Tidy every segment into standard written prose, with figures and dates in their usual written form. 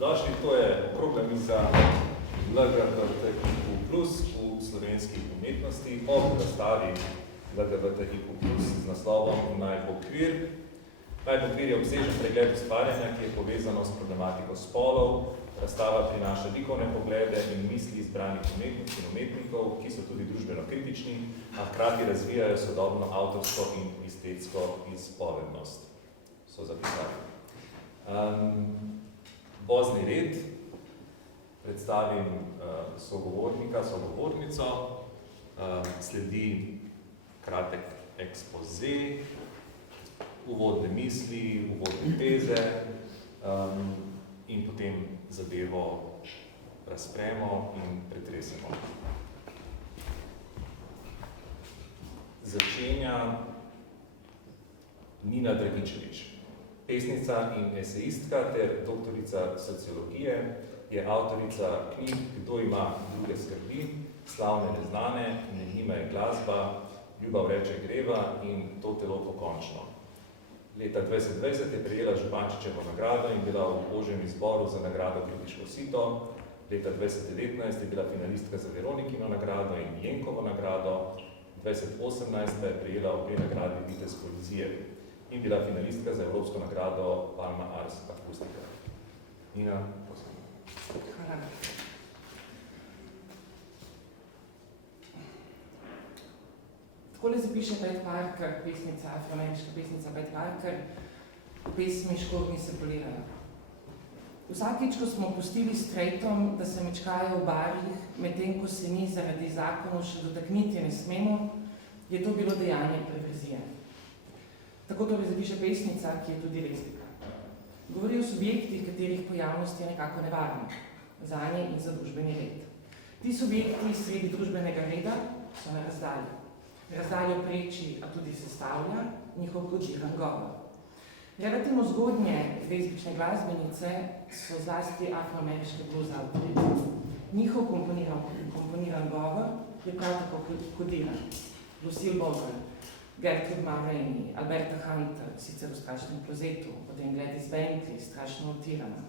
Dobrodošli, to je okrogla miza LGBTIQ+ v slovenskih umetnosti ob razstavi LGBTIQ+ z naslovom Naj bo kvir. Naj bo kvir je obsežen pregled ustvarjanja, ki je povezano s problematiko spolov. Razstava prinaša likovne poglede in misli izbranih umetnic in umetnikov, ki so tudi družbeno kritični, a hkrati razvijajo sodobno avtorsko in estetsko izpovednost. So zapisali. Vozni red, predstavim sogovornika, sogovornico, sledi kratek ekspoze, uvodne misli, uvodne teze in potem zadevo razpremo in pretresemo. Začenja Nina Dragičevič. Pesnica in esejistka ter doktorica sociologije, je avtorica knjig Kdo ima druge skrbi, Slavne neznane, Med njima je glasba, Ljubav reče greva in To telo pokončno. Leta 2020 je prejela Župančičevo nagrado in bila v ožjem izboru za nagrado Kritiško sito. Leta 2019 je bila finalistka za Veronikino nagrado in Jenkovo nagrado. 2018 je prejela obe nagradi Vitez poezije in bila finalistka za Evropsko nagrado Palma Ars Acustica. Nina, prosim. Hvala. Takole zapiše Beth Parker, pesnica, afroameriška pesnica Beth Parker, pesmi Škornji se polirajo. Vsakič, ko smo pustili strejtom, da se mečkajo v barih, medtem ko se mi zaradi zakonov še dotakniti ne smemo, je to bilo dejanje perverzije. Tako torej zapiše pesnica, ki je tudi lezbika. Govori o subjektih, katerih pojavnost je nekako nevarna, zanje in za družbeni red. Ti subjekti sredi družbenega reda so na razdalji. Razdaljo preči, a tudi sestavlja njihov kodiran govor. Relativno zgodnje lezbične glasbenice so zlasti afroameriške blues avtorice. Njihov komponiran govor je prav tako kodiran. Lucille Ball, Gertrude Marini, Alberta Hunter, sicer v Strašnem klozetu, potem Gladys Bentley, Strašno utirana.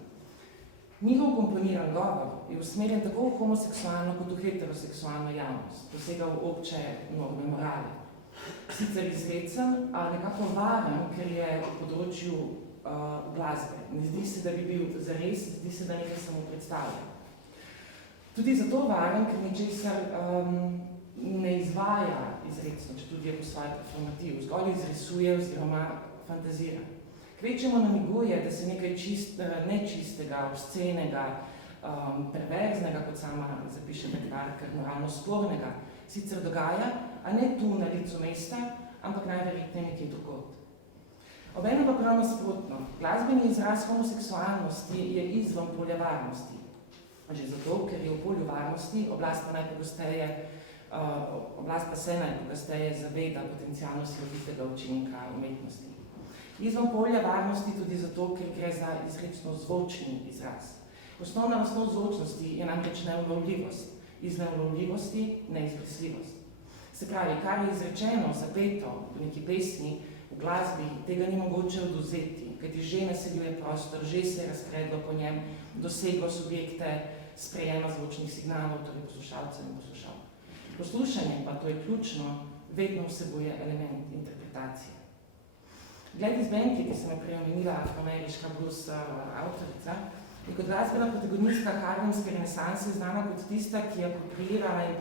Njihov komponiran govor je usmerjen tako v homoseksualno kot v heteroseksualno javnost, dosega v obče norme morale. Sicer izrecen, a nekako varen, ker je v področju glasbe. Ne zdi se, da bi bil zares, zdi se, da nekaj samo predstavlja. Tudi zato varen, ker ničesar ne izvaja izrecno, če tudi je po svoje performativ, zgolj izrisuje oziroma fantazira. Kvečemo namiguje, da se nekaj nečistega, obscenega, perverznega, kot sama zapiše Beth Parker, moralno spornega, sicer dogaja, a ne tu na licu mesta, ampak najverjetneje nekje drugod. Obenem pa prav nasprotno, glasbeni izraz homoseksualnosti je izven polja varnosti. Že zato, ker je v polju varnosti oblast pa se najpogosteje zaveda potencialno silovitega učinka umetnosti. Izven polja varnosti tudi zato, ker gre za izrečno zvočni izraz. Osnovna lastnost zvočnosti je namreč neulovljivost, iz neulovljivosti neizbrisljivost. Se pravi, kar je izrečeno, zapeto v neki pesmi, v glasbi, tega ni mogoče odvzeti, kajti že naseljuje prostor, že se je razkredlo po njem, doseglo subjekte sprejema zvočnih signalov, torej poslušalcev in poslušalcev. Poslušanje pa, to je ključno, vedno vsebuje element interpretacije. Gladys Bentley, ki sem jo prej omenila, afroameriška blues avtorica, je kot glasbena protagonistka harlemske renesanse znana kot tista, ki je apropriirala in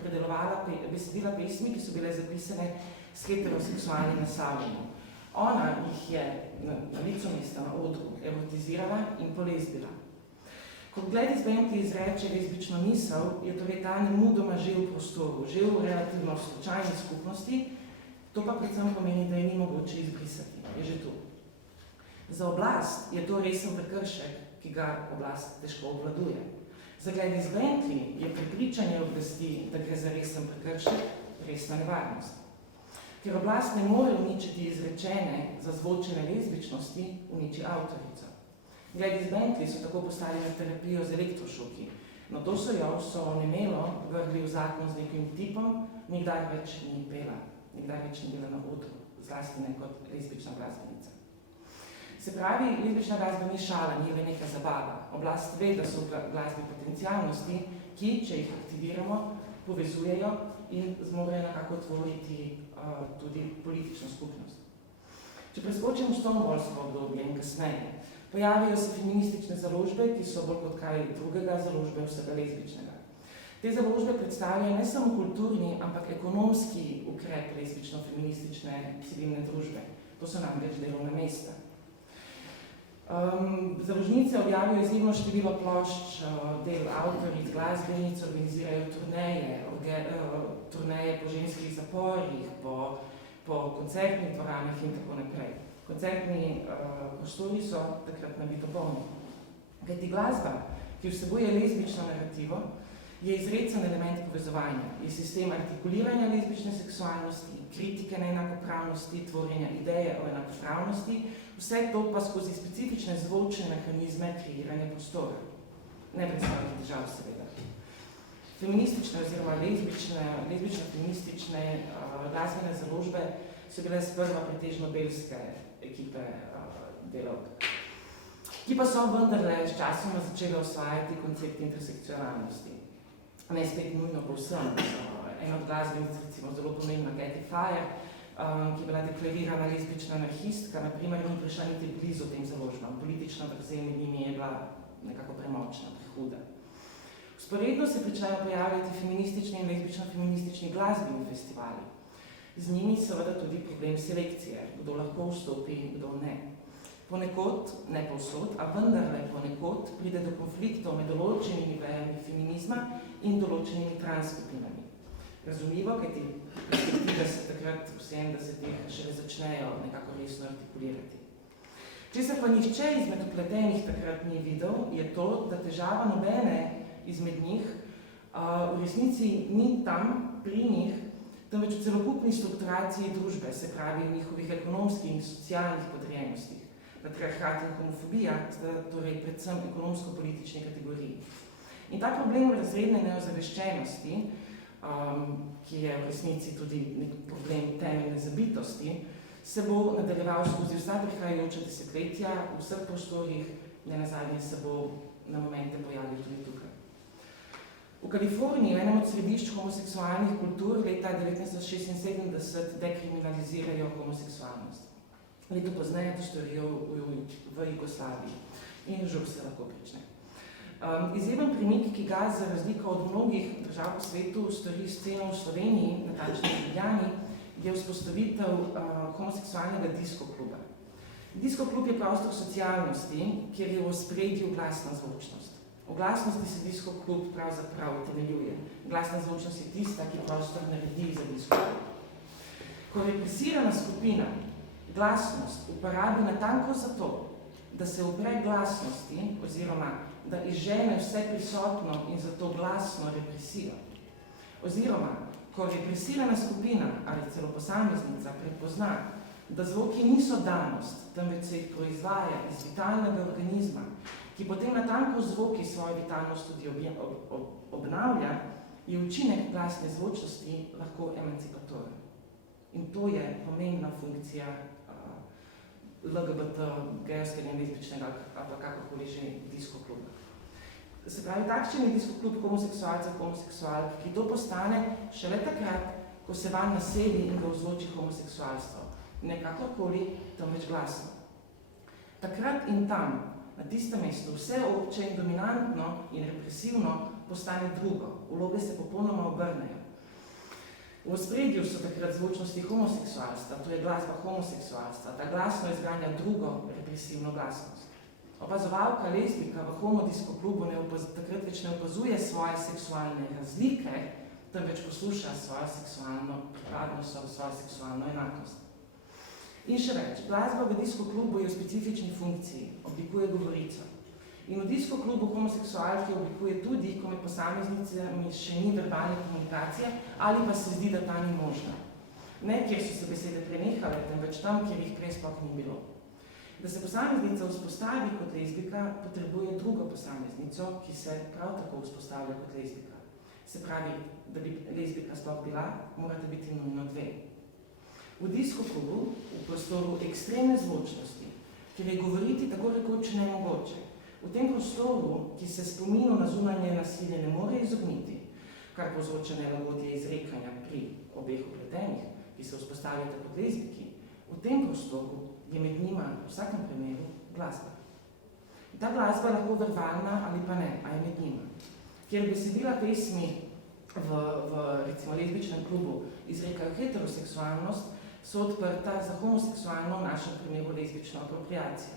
predelovala besedila pesmi, ki so bile zapisane s heteroseksualnim nasavljanjem. Ona jih je na licu mesta na odru erotizirala in polezbila. Ko Gladys Bentley izreče lezbično misel, je torej ta nemudoma že v prostoru, že v relativno slučajni skupnosti, to pa predvsem pomeni, da je ni mogoče izbrisati, je že tu. Za oblast je to resen prekršek, ki ga oblast težko obvladuje. Za Gladys Bentley je prepričanje oblasti, da gre za resen prekršek, resna nevarnost. Ker oblast ne more uničiti izrečene, zazvočene lezbičnosti, uniči avtorico. Gladys Bentley so tako postali na terapijo z elektrošoki, no to so jo onemelo vrgli v zakon z nekim tipom, nikdar več ni pela, nikdar več ni bila na odru, zlasti ne kot lezbična glasbenica. Se pravi, lezbična glasba ni šala, ni le neka zabava. Oblast ve, da so v glasbi potencialnosti, ki, če jih aktiviramo, povezujejo in zmorejo nekako tvoriti tudi politično skupnost. Če preskočimo stonewallsko obdobje in kasneje, pojavijo se feministične založbe, ki so bolj kot kaj drugega založbe vsega lezbičnega. Te založbe predstavljajo ne samo kulturni, ampak ekonomski ukrep lezbično-feministične civilne družbe. To so namreč delovna mesta. Založnice objavijo izjemno število plošč, del avtoric, glasbenic, organizirajo turneje po ženskih zaporih, po koncertnih dvoranah in tako naprej. Koncertni prostori so takrat nabito polni. Kajti glasba, ki vsebuje lezbično narativo, je izrecen element povezovanja, je sistem artikuliranja lezbične seksualnosti, kritike neenakopravnosti, tvorjenja ideje o enakopravnosti, vse to pa skozi specifične zvočne mehanizme kreiranja prostora. Ne predstavljati držav, seveda. Feministične oziroma lezbično-feministične glasbene založbe so bile sprva pretežno belske ekipe delavk, ki pa so vendarle s časoma začele osvajati koncept intersekcionalnosti. Ne spet nujno povsem. En od glasbenic, recimo zelo pomembna Cathy Fire, ki je bila deklarirana lezbična anarhistka, naprimer ni prišla niti blizu tem založbam. Politična vrzel med njimi je bila nekako premočna, prehuda. Vzporedno se pričnejo pojavljati feministični in lezbično-feministični glasbeni festivali. Z njimi seveda tudi problem selekcije, kdo lahko vstopi, kdo ne. Ponekod, ne povsod, a vendarle ponekod pride do konfliktov med določenimi vejami feminizma in določenimi transskupinami. Razumljivo, kajti perspektive se takrat v 70-ih šele začnejo nekako resno artikulirati. Česar pa nihče izmed vpletenih takrat ni videl, je to, da težava nobene izmed njih v resnici ni tam, pri njih, temveč v celokupni strukturaciji družbe, se pravi v njihovih ekonomskih in socialnih podrejenostih. Patriarhat in homofobija sta torej predvsem ekonomsko-politični kategoriji. In ta problem razredne neozaveščenosti, ki je v resnici tudi nek problem temeljne zabitosti, se bo nadaljeval skozi vsa prihajajoča desetletja v vseh prostorih, nenazadnje se bo na momente pojavil tudi tukaj. V Kaliforniji, v enem od središč homoseksualnih kultur, leta 1976 dekriminalizirajo homoseksualnost. Leto pozneje to storijo v Jugoslaviji in žur se lahko prične. Izjemen premik, ki ga za razliko od mnogih držav po svetu stori sceno v Sloveniji, natančno v Ljubljani, je vzpostavitev homoseksualnega diskokluba. Diskoklub je prostor socialnosti, kjer je v ospredju glasna zvočnost. V glasnosti se diskoklub pravzaprav utemeljuje. Glasna zvočnost je tista, ki prostor naredi za diskoklub. Ko represirana skupina glasnost uporabi natanko zato, da se upre glasnosti oziroma da izžene vse prisotno in zato glasno represijo. Oziroma, ko represirana skupina ali celo posameznica prepozna, da zvoki niso danost, temveč se jih proizvaja iz vitalnega organizma, ki potem natanko zvoki svojo vitalnost tudi obnavlja, je učinek glasne zvočnosti lahko emancipatoren. In to je pomembna funkcija LGBT, gejskega in lezbičnega, ali kakorkoli že diskokluba. Se pravi, takšen je diskoklub homoseksualcev, homoseksualk, ki to postane šele takrat, ko se vanj naseli in ga vzroči homoseksualstvo. Ne kakorkoli, temveč glasno. Takrat in tam, na tistem mestu, vse obče in dominantno in represivno postane drugo. Vloge se popolnoma obrnejo. V ospredju so takrat zvočnosti homoseksualstva, to je glasba homoseksualstva. Ta glasno izganja drugo represivno glasnost. Opazovalka lezbika v homodiskoklubu takrat več ne opazuje svoje seksualne razlike, temveč posluša svojo seksualno pripadnost, svojo seksualno enakost. In še več, glasba v diskoklubu je v specifični funkciji, oblikuje govorico. In v diskoklubu homoseksualki oblikuje tudi, ko med posameznicami še ni verbalne komunikacije ali pa se zdi, da ta ni možna. Ne, kjer so se besede prenehale, temveč tam, kjer jih prej sploh ni bilo. Da se posameznica vzpostavi kot lezbika, potrebuje drugo posameznico, ki se prav tako vzpostavlja kot lezbika. Se pravi, da bi lezbika sploh bila, morate biti nujno dve. V diskoklubu, v prostoru ekstremne zvočnosti, ker je govoriti tako rekoč nemogoče. V tem prostoru, ki se spominu na zunanje nasilje ne more izogniti, kar povzroča nelagodje izrekanja pri obeh vpletenih, ki se vzpostavljate kot lezbiki, v tem prostoru je med njima v vsakem primeru glasba. In ta glasba lahko verbalna ali pa ne, a je med njima. Kjer besedila pesmi v recimo lezbičnem klubu izrekajo heteroseksualnost, so odprta za homoseksualno, v našem primeru lezbično apropriacijo.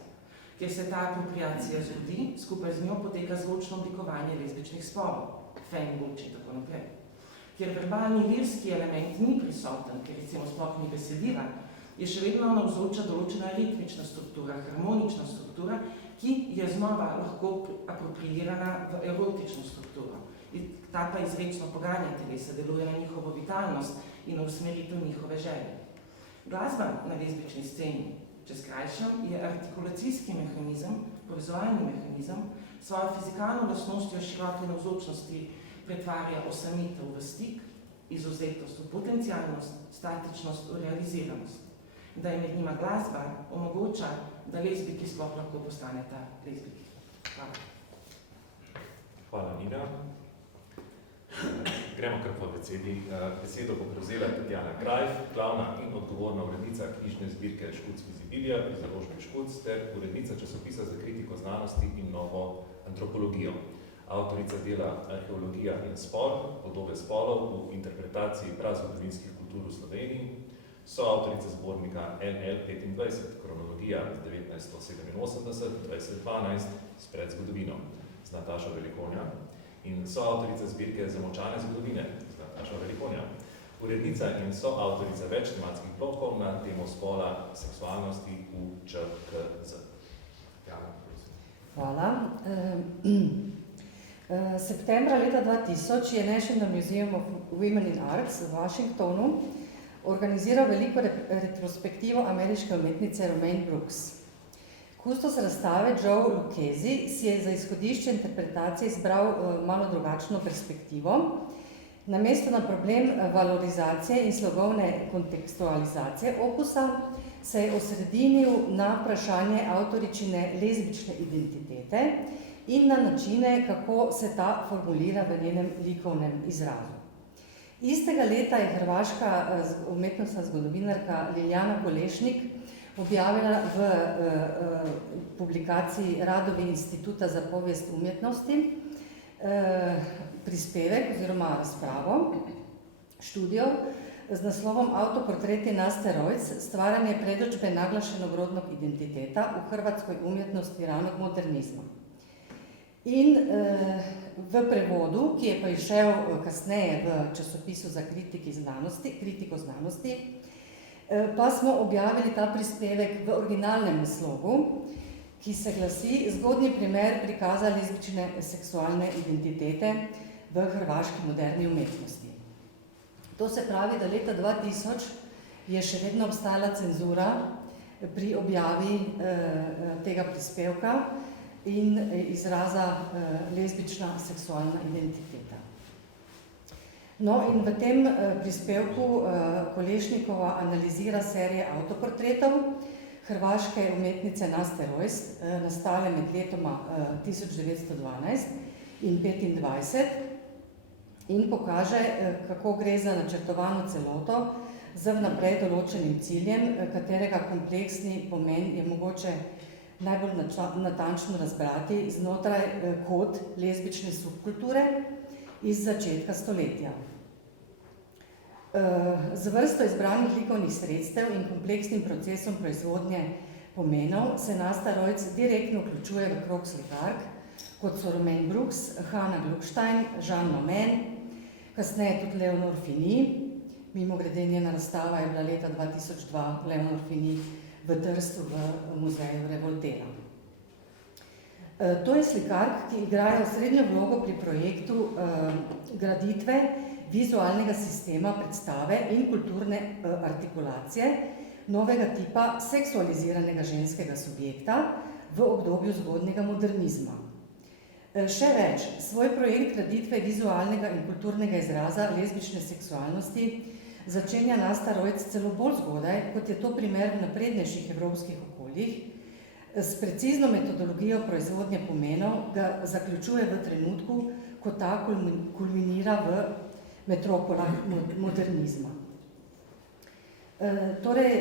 Kjer se ta apropriacija zgodi, skupaj z njo poteka zvočno oblikovanje lezbičnih spolov, fanbuč in tako naprej. Kjer verbalni lirski element ni prisoten, ker recimo sploh ni besedila, je še vedno navzoča določena ritmična struktura, harmonična struktura, ki je znova lahko apropriirana v erotično strukturo. In ta pa izrečno poganja telesa, deluje na njihovo vitalnost in na usmeritev njihove želje. Glasba na lezbični sceni, če skrajšam, je artikulacijski mehanizem, povezovalni mehanizem, svojo fizikalno lastnostjo široke navzočnosti pretvarja osamitev v stik, izvzetost v potencialnost, statičnost v realiziranost. Da je med njima glasba, omogoča, da lezbiki sploh lahko postaneta lezbiki. Hvala. Hvala, Nina. Gremo kar po besedi. Besedo bo prevzela Tatjana Krajf, glavna in odgovorna urednica knjižne zbirke Škuc Vizibilija iz založbe Škuc ter urednica časopisa za kritiko znanosti in novo antropologijo. Avtorica dela Arheologija in spol, podobe spolov v interpretaciji prazgodovinskih kultur v Sloveniji, soavtorica zbornika NL25, kronologija 1987-2012 s predzgodovino z Natašo Velikonja in soavtorica zbirke Zamočane zgodovine z Natašo Velikonja. Urednica in soavtorica več tematskih blokov na temo spola, seksualnosti v ČKZ. Jana, prosim. Hvala. Septembra leta 2000 je National Museum of Women in Arts v Washingtonu organiziral veliko retrospektivo ameriške umetnice Romaine Brooks. Kustos razstave Joe Lucchesi si je za izhodišče interpretacije izbral malo drugačno perspektivo. Namesto na problem valorizacije in slogovne kontekstualizacije opusa se je osredinil na vprašanje avtoričine lezbične identitete in na načine, kako se ta formulira v njenem likovnem izrazu. Istega leta je hrvaška umetnostna zgodovinarka Liljana Kolešnik objavila v publikaciji Radovi Instituta za povijest umjetnosti prispevek oziroma razpravo, študijo z naslovom Autoportreti Naste Rojc, stvaranje predočbe naglašenog rodnog identiteta v hrvatskoj umjetnosti ranog modernizma. In v prevodu, ki je prišel kasneje v časopisu za kritiko znanosti, pa smo objavili ta prispevek v originalnem naslovu, ki se glasi Zgodnji primer prikaza lezbične seksualne identitete v hrvaški moderni umetnosti. To se pravi, da leta 2000 je še vedno obstajala cenzura pri objavi tega prispevka in izraza lezbična seksualna identiteta. No in v tem prispevku Kolešnikova analizira serije avtoportretov hrvaške umetnice Naste Rojc, nastale med letoma 1912 in 1925 in pokaže, kako gre za načrtovano celoto z vnaprej določenim ciljem, katerega kompleksni pomen je mogoče najbolj natančno razbrati znotraj kod lezbične subkulture iz začetka stoletja. Z vrsto izbranih likovnih sredstev in kompleksnim procesom proizvodnje pomenov se Nasta Rojc direktno vključuje v krog slikark, kot so Romaine Brooks, Hanna Gluckstein, Jean Mamen, kasneje tudi Leonor Fini, mimogrede njena razstava je bila leta 2002 Leonor Fini v Trstu v muzeju Revoltela. To je slikark, ki igrajo srednjo vlogo pri projektu graditve vizualnega sistema predstave in kulturne artikulacije novega tipa seksualiziranega ženskega subjekta v obdobju zgodnjega modernizma. Še več, svoj projekt graditve vizualnega in kulturnega izraza lezbične seksualnosti začenja Nasta Rojc celo bolj zgodaj, kot je to primer v naprednejših evropskih okoljih, S precizno metodologijo proizvodnje pomenov ga zaključuje v trenutku, ko ta kulminira v metropolah modernizma. Torej,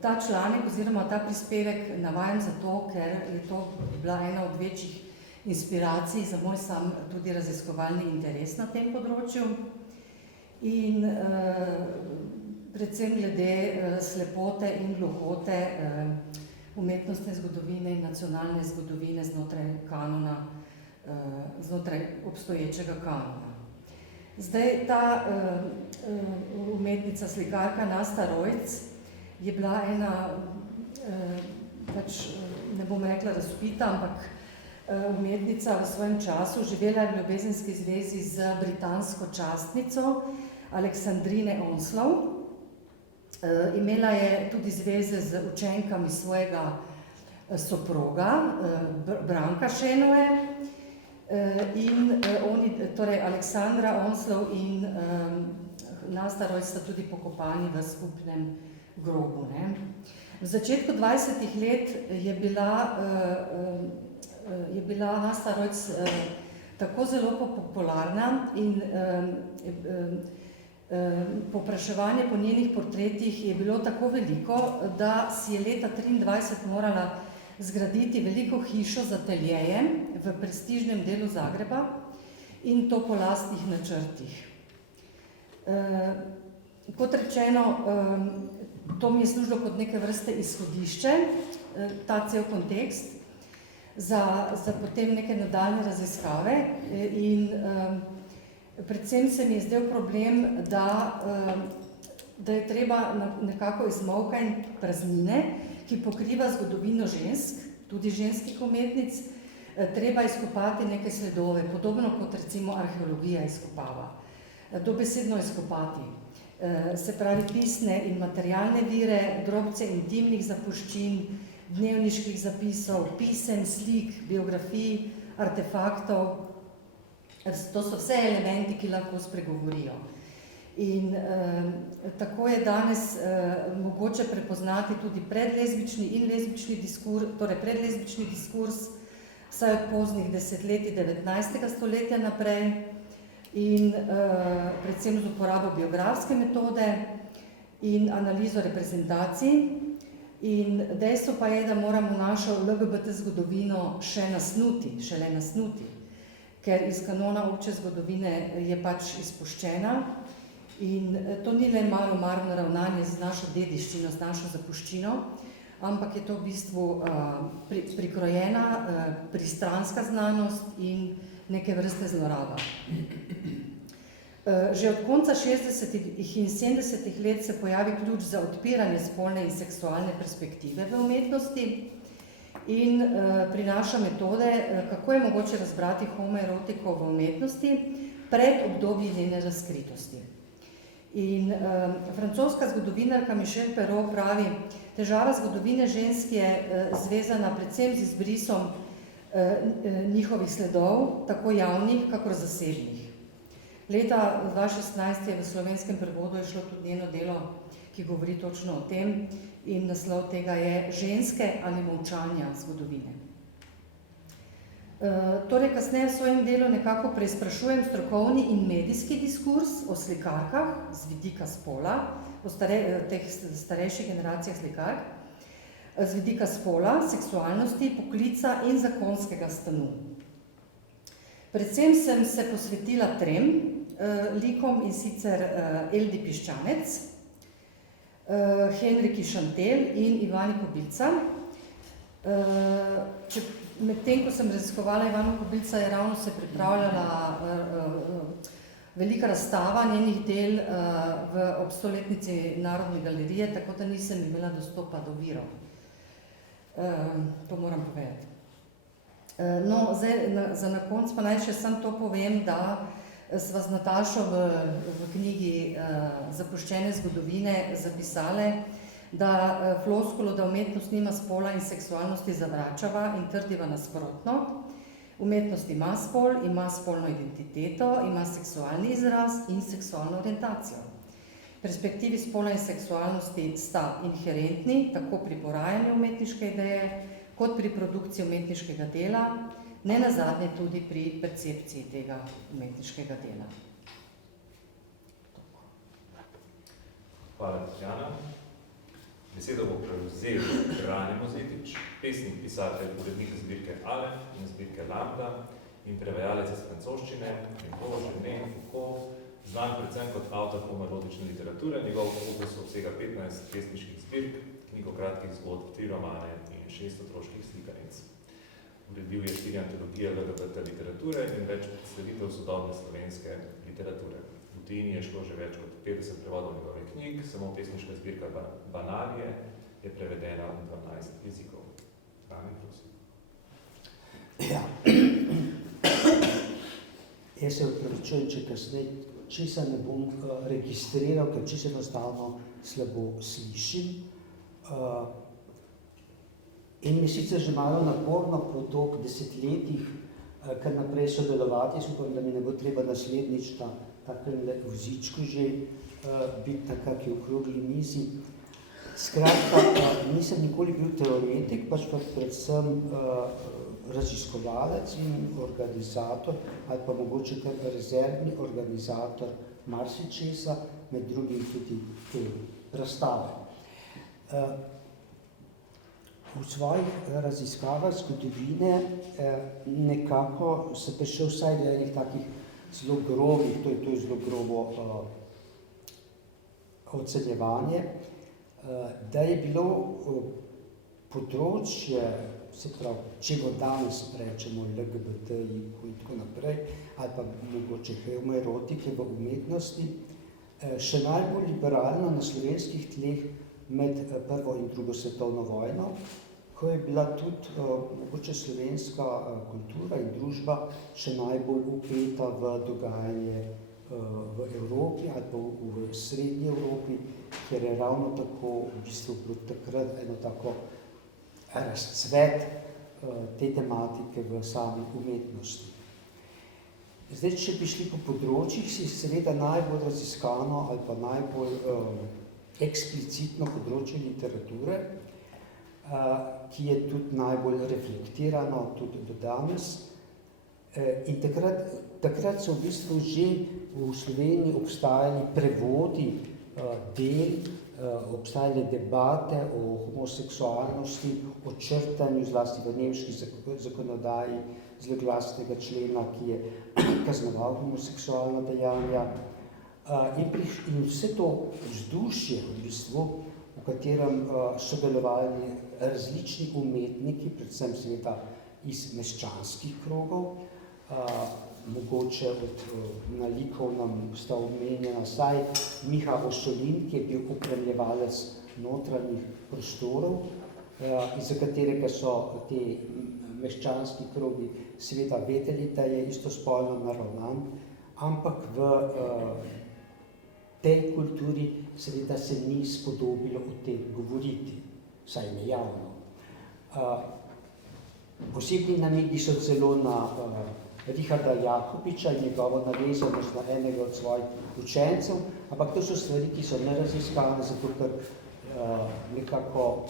ta članek oziroma ta prispevek navajam zato, ker je to bila ena od večjih inspiracij za moj sam tudi raziskovalni interes na tem področju in predvsem glede slepote in gluhote umetnostne zgodovine in nacionalne zgodovine znotraj kanona, znotraj obstoječega kanona. Zdaj, ta umetnica, slikarka Nasta Rojc je bila ena, pač ne bom rekla razvpita, ampak umetnica v svojem času, živela je v ljubezenski zvezi z britansko častnico Aleksandrine Onslow. Imela je tudi zveze z učenkami svojega soproga, Branka Šenoje, in oni, torej Aleksandra Onslow in Nasta Rojc sta tudi pokopani v skupnem grobu. Ne. V začetku 20. let je bila Nasta Rojc tako zelo popularna in povpraševanje po njenih portretih je bilo tako veliko, da si je leta 1923 morala zgraditi veliko hišo z ateljejem v prestižnem delu Zagreba in to po lastnih načrtih. Kot rečeno, to mi je služilo kot neke vrste izhodišče, ta cel kontekst, za potem neke nadaljne raziskave in predvsem se mi je zdel problem, da je treba nekako iz molka in praznine, ki pokriva zgodovino žensk, tudi ženskih umetnic, treba izkopati neke sledove, podobno kot recimo arheologija izkopava. Dobesedno izkopati. Se pravi pisne in materialne vire, drobce intimnih zapuščin, dnevniških zapisov, pisem, slik, biografij, artefaktov. To so vse elementi, ki lahko spregovorijo. In tako je danes mogoče prepoznati tudi predlezbični in lezbični diskurs, torej predlezbični diskurs, vsaj od poznih desetletij 19. stoletja naprej in predvsem z uporabo biografske metode in analizo reprezentacij. In dejstvo pa je, da moramo našo LGBT zgodovino šele nasnuti, ker iz kanona obče zgodovine je pač izpuščena in to ni le malomarno ravnanje z našo dediščino, z našo zapuščino, ampak je to v bistvu prikrojena, pristranska znanost in neke vrste zloraba. Že od konca 60. in 70. let se pojavi ključ za odpiranje spolne in seksualne perspektive v umetnosti in prinaša metode, kako je mogoče razbrati homoerotiko v umetnosti pred obdobji njene razkritosti. In francoska zgodovinarka Michelle Perrault pravi, težava zgodovine žensk je zvezana predvsem z izbrisom njihovih sledov, tako javnih, kakor zasebnih. Leta 2016 je v slovenskem prevodu išlo tudi njeno delo, ki govori točno o tem in naslov tega je Ženske ali molčanja zgodovine. Torej, kasneje v svojem delu nekako preizprašujem strokovni in medijski diskurs o slikarkah z vidika spola, o teh starejših generacijah slikark, z vidika spola, seksualnosti, poklica in zakonskega stanu. Predvsem sem se posvetila trem likom in sicer Eldi Piščanec, Henriki Šantel in Ivani Kobilca. Medtem, ko sem raziskovala Ivano Kobilca, je ravno se pripravljala velika razstava njenih del v obstoletnici Narodne galerije, tako da nisem imela dostopa do virov. To moram povedati. No, zdaj, za na konc pa naj še samo to povem, da sva z Natašo v knjigi Zapuščene zgodovine zapisale, da floskulo, da umetnost nima spola in seksualnosti, zavračava in trdiva nasprotno. Umetnost ima spol, ima spolno identiteto, ima seksualni izraz in seksualno orientacijo. Perspektivi spola in seksualnosti sta inherentni, tako pri porajanju umetniške ideje, kot pri produkciji umetniškega dela, ne nazadnje tudi pri percepciji tega umetniškega dela. Hvala, Tatjana. Besedo bo prevzel Brane Mozetič, pesnik, pisatelj, urednik zbirke Aleph in zbirke Lambda in prevajalec iz francoščine, Rimbaud, Genet, Foucault, znan predvsem kot avtor homoerotične literature. Njegov opus obsega 15 pesniških zbirk, knjigo kratkih zgodb, 3 romane in 6 otroških slikanic. Uredil je 4 antologije LGBT literature in več predstavitev sodobne slovenske literature. V tujini je šlo že več kot 50 prevodov njegove knjig, samo pesniška zbirka Banalije je prevedena v 12 jezikov. Brane, prosim. Ja. Jaz se upravičujem, če kasneje česa ne bom registriral, ker čisto enostavno slabo slišim. In mi sicer že malo naporno po toliko desetletjih kar naprej sodelovati, upam, da mi ne bo treba naslednjič na takem vozičku že biti na kakšni okrogli mizi. Skratka, nisem nikoli bil teoretik, pač pa predvsem raziskovalec in organizator, ali pa mogoče kar rezervni organizator marsičesa, med drugim tudi te razstave. V svojih raziskavah zgodovine nekako se prišel vsaj do enih takih zelo grobih, to je zelo grobo ocenjevanje, da je bilo področje, se pravi, če go danes rečemo LGBTI in tako naprej, ali pa mogoče homoerotike v umetnosti, še najbolj liberalno na slovenskih tleh med prvo in drugo svetovno vojno, ko je bila tudi mogoče slovenska kultura in družba še najbolj vpeta v dogajanje v Evropi ali pa v srednji Evropi, ker je ravno tako v bistvu bilo takrat eno tako razcvet te tematike v sami umetnosti. Zdaj, če bi šli po področjih, si seveda najbolj raziskano ali pa najbolj eksplicitno področje literature, ki je tudi najbolj reflektirano tudi do danes. In takrat so v bistvu že v Sloveniji obstajali prevodi del, obstajale debate o homoseksualnosti, o črtanju, zlasti v nemški zakonodaji, zloglasnega člena, ki je kaznoval homoseksualna dejanja. In vse to vzdušje, v bistvu, v katerem sodelovali različni umetniki, predvsem seveda iz meščanskih krogov, mogoče na likovnem sta omenjena vsaj Miha Osolin, ki je bil opremljevalec notranjih prostorov, za katerega so te meščanski krogi seveda vedeli, da je istospolno naravnan, ampak v tej kulturi seveda se ni spodobilo o tem govoriti, vsaj ne javno. Posebni namigi so celo na Richarda Jakopiča in njegovo navezanost na enega od svojih učencev, ampak to so stvari, ki so neraziskane, zato ker nekako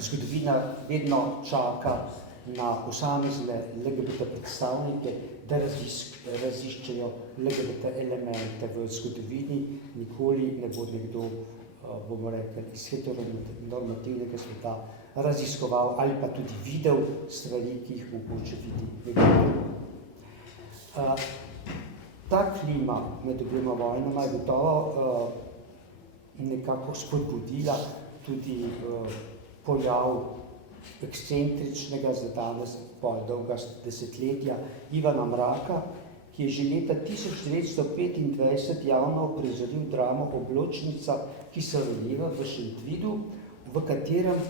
zgodovina vedno čaka na posamezne LGBT predstavnike, da raziščejo LGBT elemente v zgodovini. Nikoli ne bo nekdo, bomo rekli, iz heteronormativnega sveta raziskoval ali pa tudi videl stvari, ki jih mogoče vidi nekdo. Ta klima med obema vojnama je gotovo nekako spodbudila tudi pojav ekscentričnega, za danes pol dolga desetletja, Ivana Mraka, ki je že leta 1925 javno uprizoril dramo Obločnica, ki se rojeva v Šentvidu, v katerem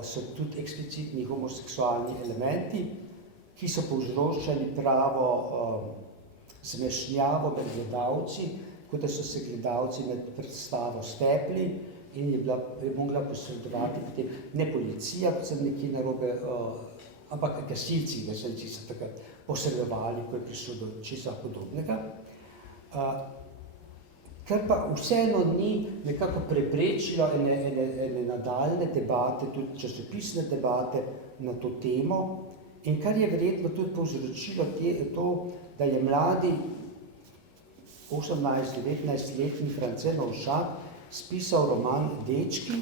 so tudi eksplicitni homoseksualni elementi, ki so povzročali pravo zmešnjavo med gledalci, kot da so se gledalci med predstavo stepli in je mogla posredovati potem ne policija, kot sem nekje narobe, ampak gasilci so takrat posredovali, ko je prišlo do česa podobnega. kar pa vseeno ni nekako preprečilo ene nadaljne debate, tudi časopisne debate na to temo, in kar je verjetno tudi povzročilo to, da je mladi 18-19-letni France Novšak spisal roman Dečki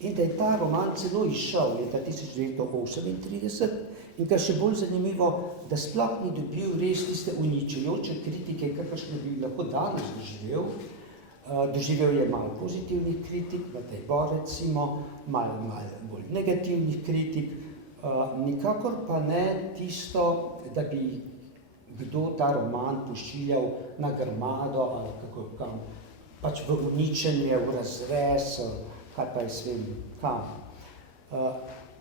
in da je ta roman celo izšel leta 1938 in kar še bolj zanimivo, da sploh ni dobil res tiste uničujoče kritike, kakršne bi lahko danes doživel. Doživel je malo pozitivnih kritik, Matej Bor recimo, malo bolj negativnih kritik, nikakor pa ne tisto, da bi kdo ta roman pošiljal na grmado ali kako kam, pač v uničenje, v razrez, kaj pa jaz vem kam.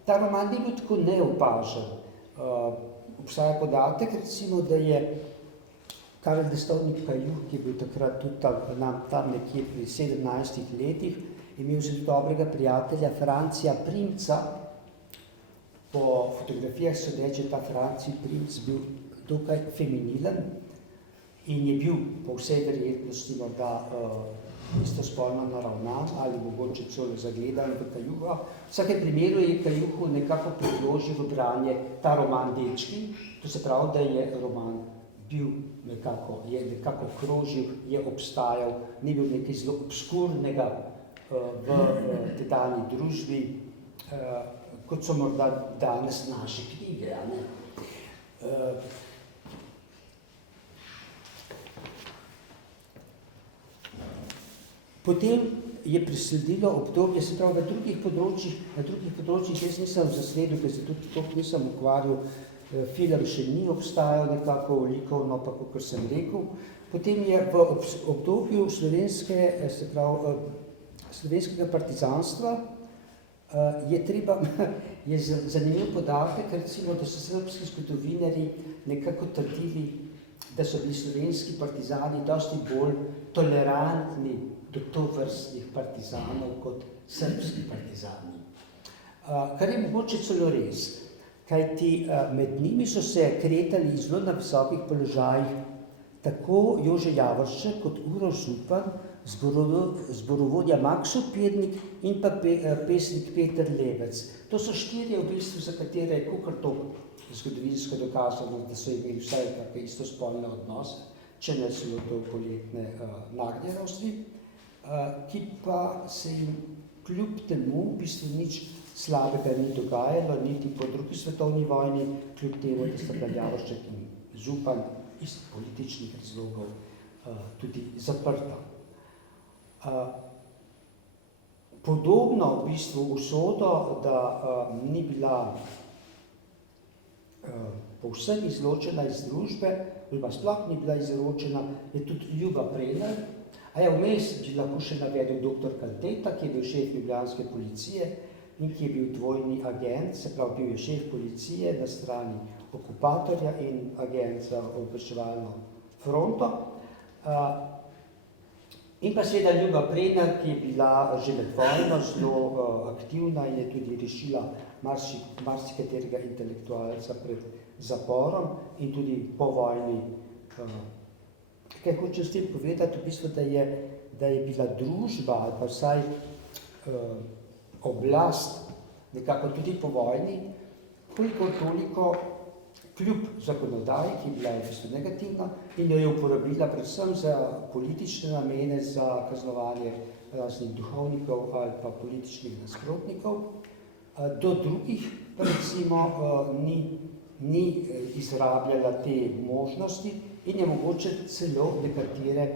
Ta roman ni bil tako neopažen. Obstaja podatek, recimo, da je Karel Destovnik Kajuh, ki je bil takrat tudi tam nekje pri 17 letih, imel zelo dobrega prijatelja Francija Primca. Po fotografijah sodeč je ta Franci Primc bil dokaj feminilen in je bil po vsej verjetnosti morda istospolno naravnan ali mogoče celo zagledan v Kajuha. V vsakem primeru je Kajuhu nekako predložil v branje ta roman Dečki, to se pravi, da je roman je nekako krožil, je obstajal, ni bil nekaj zelo obskurnega v tedanji družbi, kot so morda danes naše knjige. Potem je presledilo obdobje, se pravi, na drugih področjih jaz nisem zasledil, ker se tudi to nisem ukvarjal, film še ni obstajal nekako likovno, pa kakor sem rekel. Potem je v obdobju slovenskega partizanstva je zanimiv podatek, recimo, da so srbski zgodovinarji nekako trdili, da so bili slovenski partizani dosti bolj tolerantni do tovrstnih partizanov kot srbski partizani. Kar je mogoče celo res, kajti med njimi so se kretali zelo na visokih položajih tako Jože Javoršek kot Uroš Zupan, zborovodja Makso Pirnik in pa pesnik Peter Levec. To so štirje v bistvu, za katere je kakor to zgodovinsko dokazano, da so imeli vsaj kakšne istospolne odnose, če ne celo dolgoletne nagnjenosti, ki pa se jim kljub temu v bistvu nič slabega ni dogajalo, niti po drugi svetovni vojni, kljub temu, da sta bila Javoršek in Zupan iz političnih razlogov tudi zaprta. Podobno v bistvu usodo, da ni bila povsem izločena iz družbe, oziroma sploh ni bila izločena, je tudi Ljuba Prenar. Vmes bi lahko še navedel dr. Kanteta, ki je bil šef ljubljanske policije in ki je bil dvojni agent, se pravi, bil je šef policije na strani okupatorja in agent za obveščevalno fronto. In pa seveda Ljuba Prenar, ki je bila že med vojno zelo aktivna in je tudi rešila marsikaterega intelektualca pred zaporom in tudi po vojni. Kaj hočem s tem povedati, v bistvu, da je bila družba ali pa vsaj oblast nekako tudi po vojni, koliko toliko kljub zakonodaji, ki je bila v bistvu negativna in jo je uporabila predvsem za politične namene, za kaznovanje raznih duhovnikov ali pa političnih nasprotnikov, do drugih recimo ni izrabljala te možnosti in je mogoče celo nekatere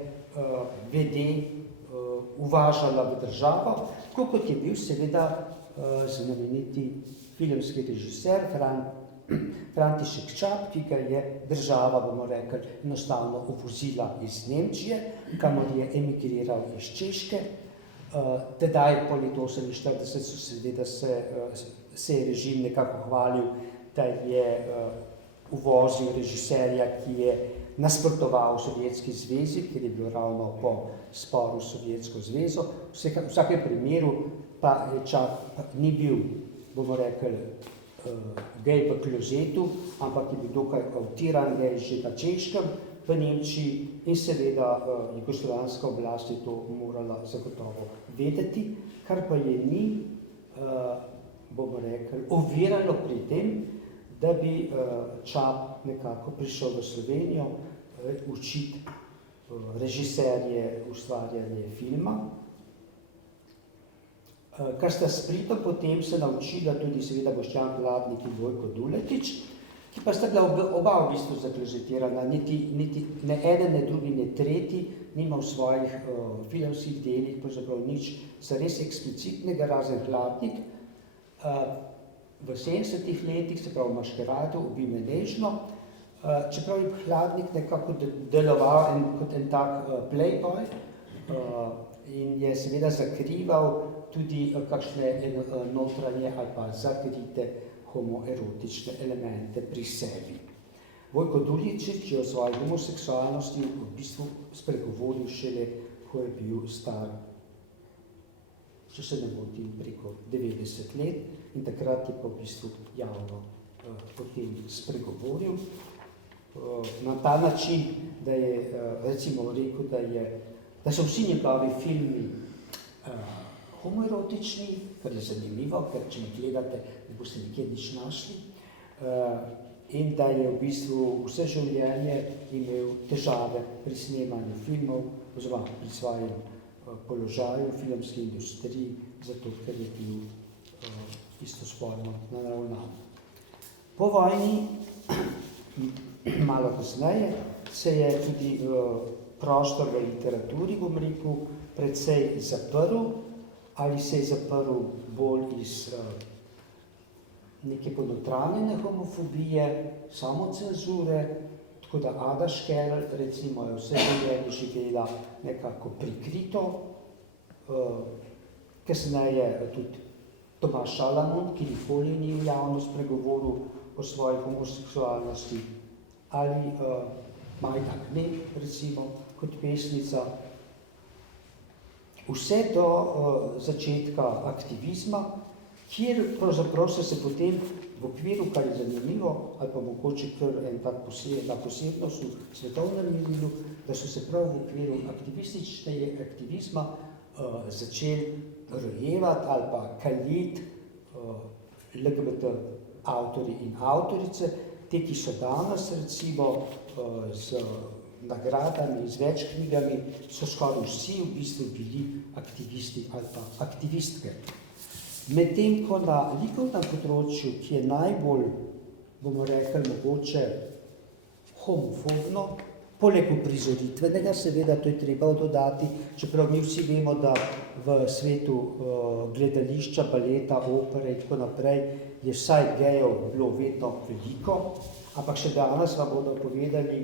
vede uvažala v državo, tako kot je bil seveda znameniti filmski režiser František Čap, ki ga je država, bomo rekli, enostavno uvozila iz Nemčije, kamor je emigriral iz Češke. Tedaj, po letu 1948, se je režim nekako hvalil, da je uvozil režiserja, ki je nasprotoval Sovjetski zvezi, ker je bil ravno po sporu s Sovjetsko zvezo. V vsakem primeru pa Čap ni bil, bomo rekli, gej v klozetu, ampak je bil dokaj avtiran gej že na Češkem, v Nemčiji in seveda jugoslovanska oblast je to morala zagotovo vedeti, kar pa je ni, bomo rekli, oviralo pri tem, da bi Čap nekako prišel v Slovenijo učiti režiserje, ustvarjanje filma. Kar sta splito potem se naučila tudi seveda Boštjan Hladnik in Vojko Duletič, ki pa sta bila oba v bistvu zaklozetirana, niti ne eden, ne drugi, ne tretji nima v svojih filmskih delih pravzaprav nič zares eksplicitnega, razen Hladnik. V 70-ih letih, se pravi Maškeradu, Ubij me nežno, čeprav je Hladnik nekako deloval kot en tak playboy in je seveda zakrival tudi kakšne notranje ali pa zakrite homoerotične elemente pri sebi. Vojko Duletič je o svoji homoseksualnosti v bistvu spregovoril šele, ko je bil star, če se ne motim, preko 90 let in takrat je pa v bistvu javno o tem spregovoril. Na ta način, da je recimo rekel, da so vsi njegovi filmi homoerotični, kar je zanimivo, ker če ne gledate, ne boste nikjer nič našli, in da je v bistvu vse življenje imel težave pri snemanju filmov oziroma pri svojem položaju v filmski industriji, zato ker je bil istospolno naravnan. Po vojni, malo kasneje, se je tudi prostor v literaturi, bom rekel, precej zaprl, ali se je zaprl bolj iz neke ponotranjene homofobije, samocenzure, tako da Ada Škerl, recimo, je vse življenje živela nekako prikrito, kasneje tudi Tomaž Šalamon, ki nikoli ni v javnost pregovoril o svoji homoseksualnosti, ali Majda Knep, recimo, kot pesnica. Vse do začetka aktivizma, kjer pravzaprav so se potem v okviru, kar je zanimivo, ali pa mogoče kar ena posebnost v svetovnem merilu, da so se prav v okviru aktivizma začeli rojevati ali pa kaljiti LGBT avtorji in avtorice, te, ki so danes recimo z nagradami, z več knjigami, so skoraj vsi v bistvu bili aktivisti ali pa aktivistke. Medtem ko na likovnem področju, ki je najbolj, bomo rekli, mogoče homofobno, poleg uprizoritvenega, seveda, to je treba dodati, čeprav mi vsi vemo, da v svetu gledališča, baleta, opere in tako naprej je vsaj gejev bilo vedno veliko, ampak še danes vam bodo povedali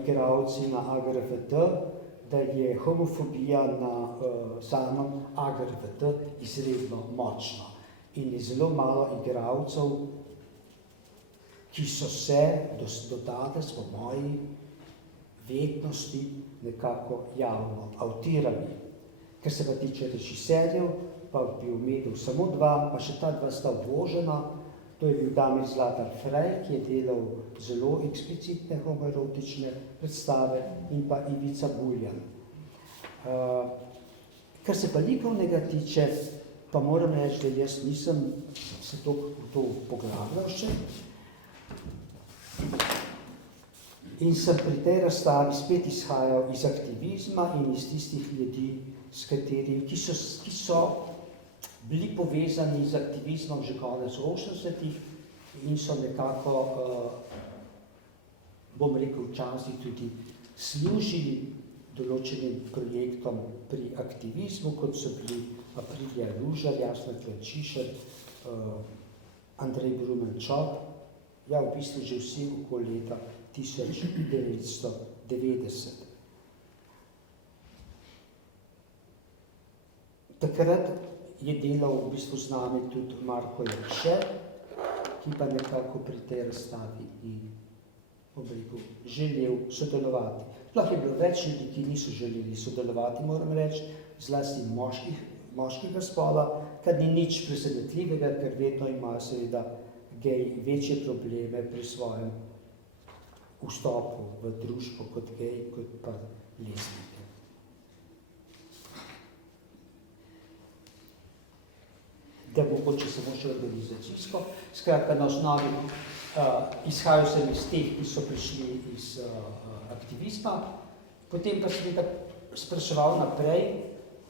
igralci na AGRFT, da je homofobija na samem AGRFT izredno močna in je zelo malo igralcev, ki so se do danes po moji vednosti nekako javno avtirali. Ker se pa tiče režiserjev, pa bi omenil samo dva, pa še ta dva sta obvožena. To je bil Damir Zlatar Frej, ki je delal zelo eksplicitne homoerotične predstave, in pa Ivica Buljan. Kar se pa likovnega tiče, pa moram reči, da jaz nisem se to poglabljal še. In sem pri tej razstavi spet izhajal iz aktivizma in iz tistih ljudi, s katerimi, ki so bili povezani z aktivizmom že konec 80-ih in so nekako, bom rekel, včasih tudi služili določenim projektom pri aktivizmu, kot so bili Aprilija Lužar, Jasna Frančišek, Andrej Brumen-Čop, ja, v bistvu že vsi okoli leta 1990. Takrat je delal v bistvu z nami tudi Marko Jakše, ki pa nekako pri tej razstavi ni, bom rekel, želel sodelovati. Sploh je bilo več ljudi, ki niso želeli sodelovati, moram reči, zlasti moškega spola, kar ni nič presenetljivega, ker vedno imajo seveda gej večje probleme pri svojem vstopu v družbo kot gej, kot pa lezbijke. Da mogoče samo še organizacijsko, skratka na osnovi izhajal sem iz teh, ki so prišli iz aktivizma, potem pa seveda spraševal naprej,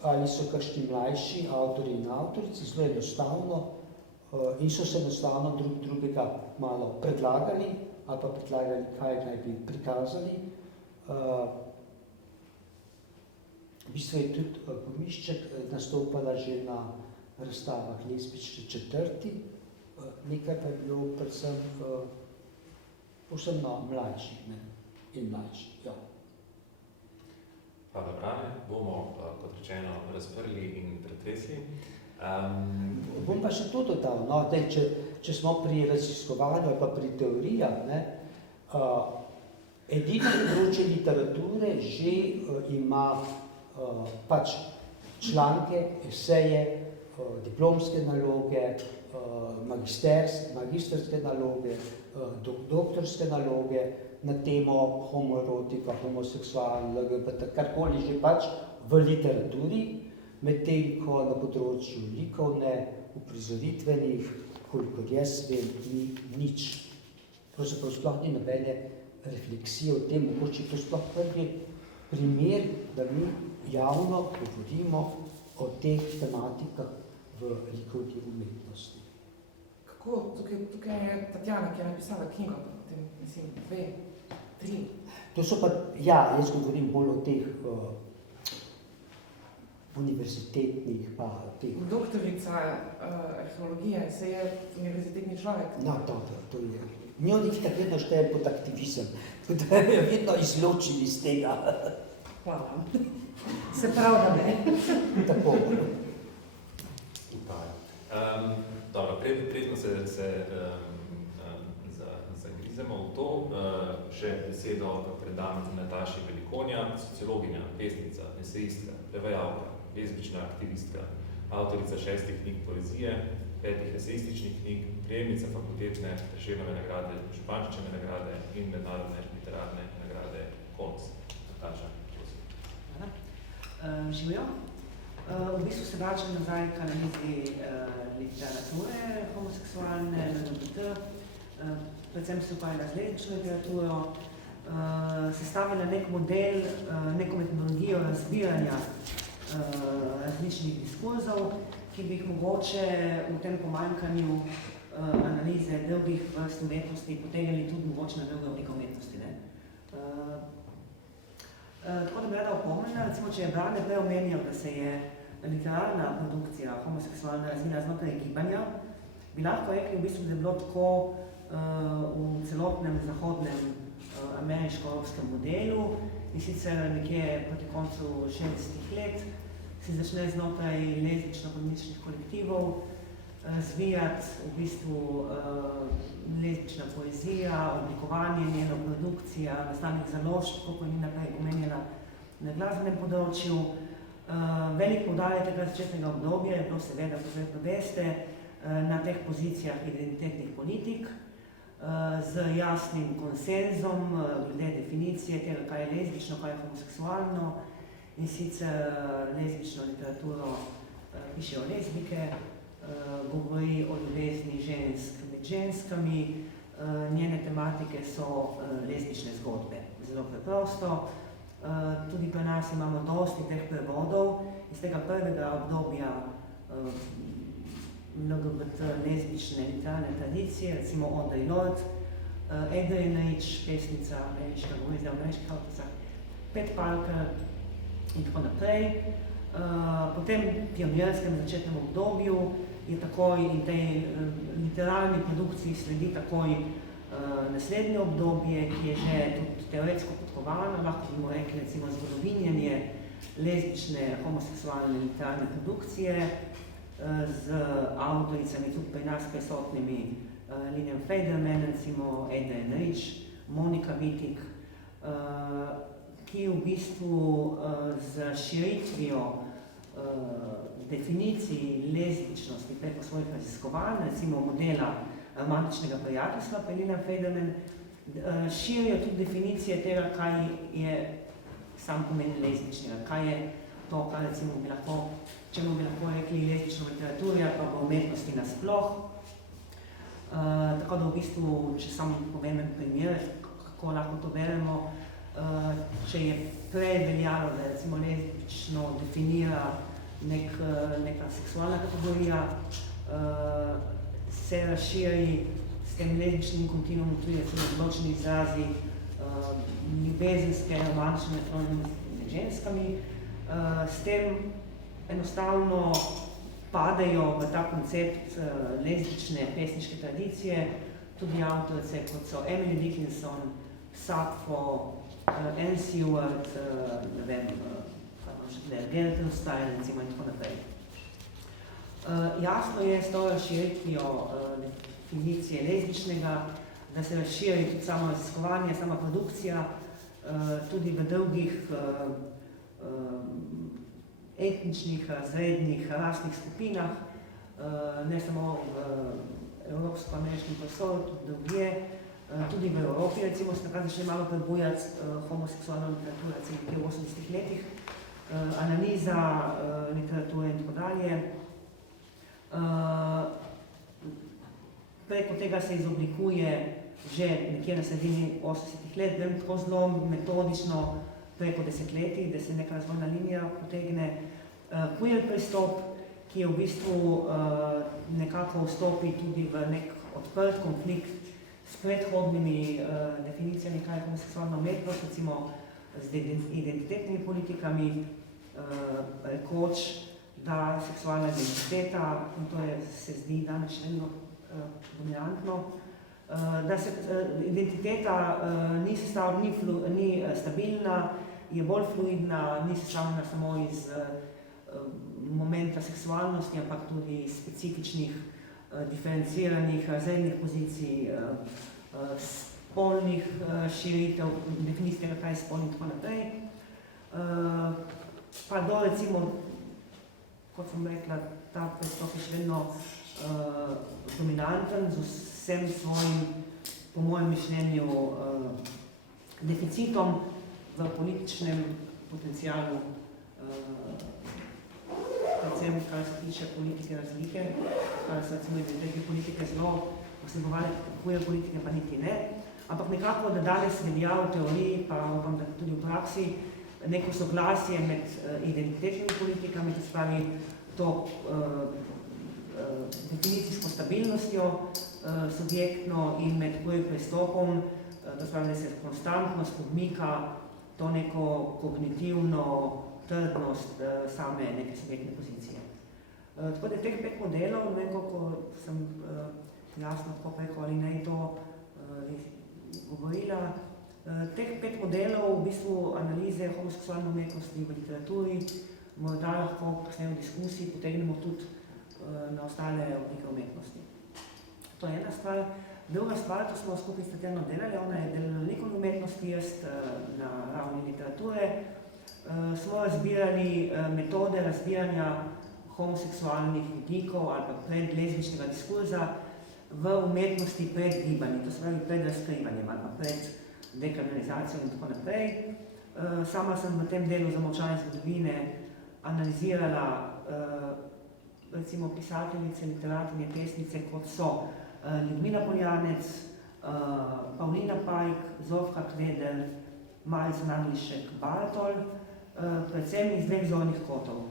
ali so kakšni mlajši avtori in avtorici, zelo enostavno, in so se enostavno drugega malo predlagali, ali pa predlagali, kaj naj bi prikazali. V bistvu je tudi Pomišček nastopala že na razstavah Lezbični četrti, nekaj pa je bilo predvsem posebno mlajših, ne, in mlajših, ja. Hvala, Brane. Bomo, kot rečeno, razprli in pretresli. Bom pa še to dodal, no, da če smo pri raziskovanju ali pa pri teorijah, ne, edino področje literature že ima pač članke, eseje, diplomske naloge, magistrske naloge, doktorske naloge na temo homoerotika, homoseksualna, LGBT, karkoli že pač v literaturi, medtem ko na področju likovne, uprizoritvenih, kolikor jaz vem, ni nič. Pravzaprav sploh ni nobene refleksije o tem, mogoče to sploh prvi primer, da mi javno govorimo o teh tematikah v likovni umetnosti. Kako? Tukaj je Tatjana, ki je napisala knjigo, potem, mislim, 2, 3. To so pa, ja, jaz govorim bolj o teh univerzitetnih pa teh. Doktorica arheologije, se je univerzitetni človek. No, to je. Mi od njih tako vedno štejem pod aktivizem, tako da jo vedno izločili iz tega. Hvala. Se prav, da ne. Tako. Dobro, predno se zagrizemo v to, še besedo predam Nataši Velikonja, sociologinja, pesnica, esejistka, prevajalka, lezbična aktivistka, avtorica 6 knjig poezije, 5 esejističnih knjig, prejemnica fakultetne Prešernove nagrade, Šupančičeve nagrade in mednarodne literarne nagrade KONS. Nataša, prosim. Živijo. V bistvu se vračam nazaj k analizi literature homoseksualne, LGBT, predvsem se ukvarjala z lezbično literaturo, sestavila nek model, neko metodologijo razbiranja različnih diskurzov, ki bi jih mogoče v tem pomanjkanju analize drugih vrst umetnosti potegnili tudi mogoče na druge oblike umetnosti. Tako da bi rada opomnila, recimo, če je Brane prej omenjal, da se je literarna produkcija homoseksualna razvila znotraj gibanja, bi lahko rekli v bistvu, da je bilo tako v celotnem zahodnem ameriško-evropskem modelu in sicer nekje proti koncu 60 let se začne znotraj lezbično-feminističnih kolektivov razvijati v bistvu lezbična poezija, oblikovanje, njeno produkcija, nastanek založb, kako ni naprej omenjena na glasbenem področju. Velik poudarek tega začetnega obdobja je bilo seveda, kot verjetno veste, na teh pozicijah identitetnih politik z jasnim konsenzom glede definicije tega, kaj je lezbično, kaj je homoseksualno in sicer lezbično literaturo pišejo lezbike, govori o ljubezni žensk med ženskami, njene tematike so lezbične zgodbe. Zelo preprosto. Tudi pri nas imamo dosti teh prevodov iz tega prvega obdobja LGBT lezbične literarne tradicije, recimo Audre Lorde, Adrienne Rich, pesnica ameriška, govori zdaj o ameriških avtoricah, Pet Parker in tako naprej. Po tem pionirskem začetnem obdobju je takoj in tej literarni produkciji sledi takoj naslednje obdobje, ki je že tudi teoretsko podkovano, lahko bomo rekli recimo zgodovinjenje lezbične homoseksualne literarne produkcije z avtoricami tudi pri nas prisotnimi Lilian Federman, recimo Adrienne Rich, Monika Wittig, ki v bistvu z širitvijo definiciji lezbičnosti preko svojih raziskovanj, recimo modela romantičnega prijateljstva pri Lilian Federman, širijo tudi definicije tega, kaj je sam pomen lezbičnega, kaj je to, kar recimo bi lahko, čemu bi lahko rekli lezbično v literaturi ali pa v umetnosti nasploh. Tako da v bistvu, če samo povem en primer, kako lahko to beremo, če je prej veljalo, da recimo lezbično definira neka seksualna kategorija, se razširi s tem lezbičnim kontinuumom tudi določeni izrazi ljubezenske, romantične med ženskami. S tem enostavno padejo v ta koncept lezbične pesniške tradicije, tudi avtorice, kot so Emily Dickinson, Sappho, Anne Seward, ne vem, Gertenstein, recimo, in tako naprej. Jasno je s to razširitvijo definicije lezbičnega, da se razširi tudi samo raziskovanje, sama produkcija, tudi v drugih etničnih, razrednih, rasnih skupinah, ne samo v evropsko-ameriškem prostoru, tudi drugje, tudi v Evropi, recimo, se takrat začne malo prebujati homoseksualno literaturo, recimo v 80-ih letih, analiza literature in tako dalje. Preko tega se izoblikuje že nekje na sredini 80-ih let, grem tako zelo metodično preko desetletij, da se neka razvojna linija potegne. Queer pristop, ki je v bistvu nekako vstopi tudi v nek odprt konflikt s predhodnimi definicijami, kaj je homoseksualna umetnost, recimo z identitetnimi politikami, rekoč, da seksualna identiteta, in to se zdi danes še vedno dominantno, da se identiteta ni stabilna, je bolj fluidna, ni sestavljena samo iz momenta seksualnosti, ampak tudi specifičnih, diferenciranih, razrednih pozicij, spolnih širitev, definicije, kaj je spolni in tako naprej. Pa do recimo, kot sem rekla, ta pristop je še vedno dominanten z vsem svojim, po mojem mišljenju, deficitom v političnem potencialu, predvsem, kar se tiče politike razlike, kar se recimo identitetne politike zelo vsebovali, queer politike pa niti ne, ampak nekako, da danes velja v teoriji, pa upam, da tudi v praksi, neko soglasje med identitetnimi politikami, to spravi to definicijsko stabilnostjo subjektno in med queer pristopom, to spravi, da se konstantnost odmika to neko kognitivno trdnost same neke subjektne pozicije. Tako da teh 5 modelov, ne vem, koliko sem jasno tako preko ali ne to govorila, teh 5 modelov v bistvu analize homoseksualne umetnosti v literaturi morda lahko kasneje v diskusiji potegnemo tudi na ostale oblike umetnosti. To je ena stvar. Druga stvar, to smo skupaj s Tatjano delali, ona je delala na likovni umetnosti, jaz na ravni literature, smo razbirali metode razbiranja homoseksualnih vidikov ali pa predlezbičnega diskurza v umetnosti pred gibanjem, to se pravi pred razkrivanjem ali pa pred dekriminalizacijo in tako naprej. Sama sem v tem delu Zamolčane zgodovine analizirala recimo pisateljice, literatinje, pesnice, kot so Ljudmila Poljanec, Pavlina Pajk, Zofka Kveder, Marica Naglišek, Bartol, predvsem iz 2 zornih kotov.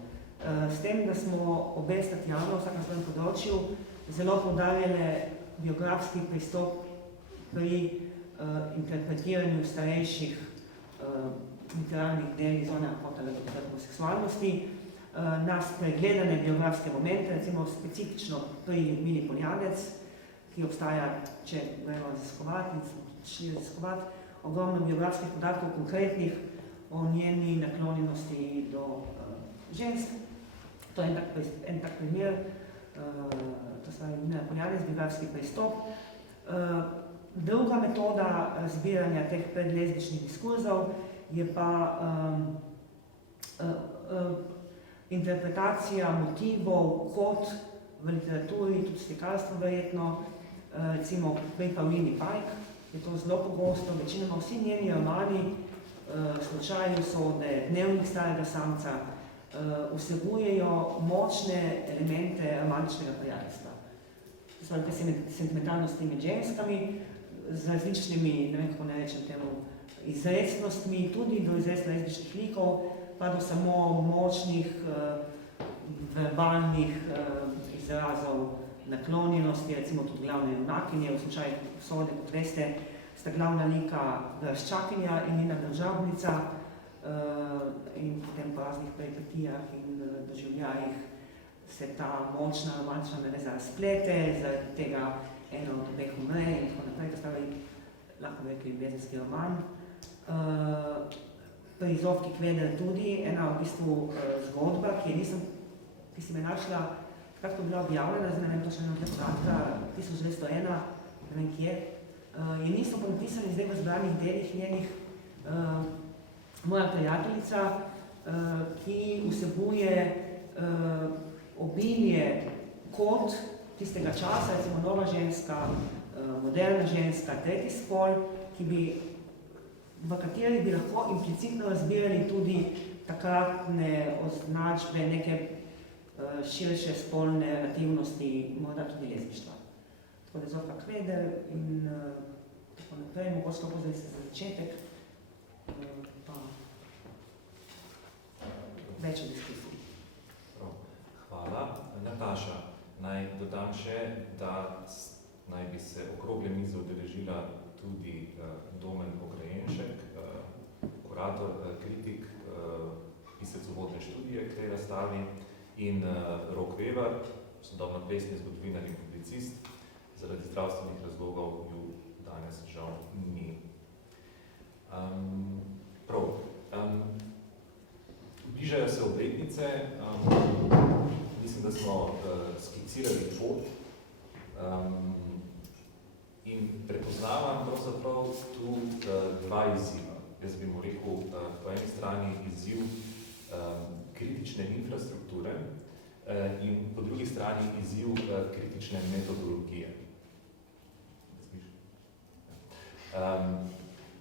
S tem, da smo obe s Tatjano, vsak na svojem področju, zelo poudarjale biografski pristop pri interpretiranju starejših literarnih del iz zornega kota homoseksualnosti, nas pregledane biografske momente, recimo specifično pri Ljudmili Poljanec, ki obstaja, če gremo raziskovati in smo šli raziskovati, ogromno biografskih podatkov konkretnih o njeni naklonjenosti do žensk. To je en tak primer, to se pravi Ljudmila Poljanec, biografski pristop. Druga metoda razbiranja teh predlezbičnih diskurzov je pa interpretacija motivov kot v literaturi, tudi slikarstvo verjetno, recimo pri Pavlini Pajk, je to zelo pogosto, večinoma vsi njeni romani, Slučaji usode, Dnevnik starega samca, vsebujejo močne elemente romantičnega prijateljstva. To so te sentimentalnosti med ženskami, z različnimi, ne vem kako ne rečem temu, izrecnostmi, tudi do izrecno lezbičnih likov, pa do samo močnih verbalnih izrazov naklonjenosti, recimo tudi glavne junakinje, v Slučaju usode, kot veste, sta glavna lika Graščakinja in njena državnica in potem po raznih peripetijah in doživljajih se ta močna romantična naveza razplete, zaradi tega eno od obeh umre in tako naprej, to stavi lahko rekli ljubezenski roman. Pri Zofki Kveder tudi ena v bistvu zgodba, ki si me našla, kako bila objavljena, zdaj ne vem točno nekaj podatka, 1901, ne vem kje, in niso pa napisani zdaj v zbranih delih njenih moja prijateljica, ki vsebuje obilje kod tistega časa, recimo nova ženska, moderna ženska, tretji spol, v kateri bi lahko implicitno razbirali tudi takratne označbe neke širše spolne relativnosti, morda tudi lezbištva. Tako da Zofka Kveder in tako naprej, mogoče lahko zdaj se za začetek, pa več o diskusiji. Hvala. Nataša, naj dodam še, da naj bi se okrogle mize udeležila tudi Domen Pokrajenšek, kurator, kritik, pisec uvodne študije k tej razstavi in Rok Vevar, sodobno plesni zgodovinar in publicist. Zaradi zdravstvenih razlogov ju danes žal ni. Bližajo se obletnice, mislim, da smo skicirali pot in prepoznavam pravzaprav tu dva izziva. Jaz bi mu rekel po eni strani izziv kritične infrastrukture in po drugi strani izziv kritične metodologije.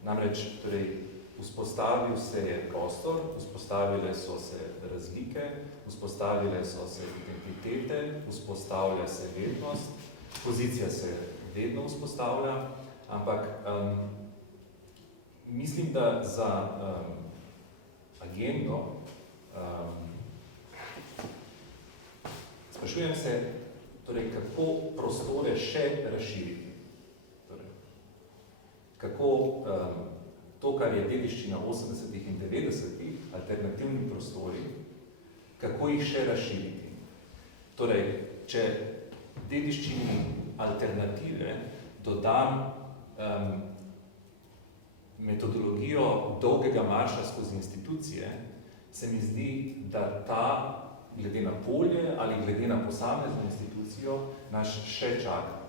Namreč, vzpostavil se je prostor, vzpostavile so se razlike, vzpostavile so se identitete, vzpostavlja se vednost, pozicija se vedno vzpostavlja, ampak mislim, da za agendo sprašujem se, kako prostore še razširiti. Kako to, kar je dediščina 80-ih in 90-ih, alternativni prostori, kako jih še razširiti. Če dediščini alternative dodam metodologijo dolgega marša skozi institucije, se mi zdi, da ta, glede na polje ali glede na posamezno institucijo, nas še čaka.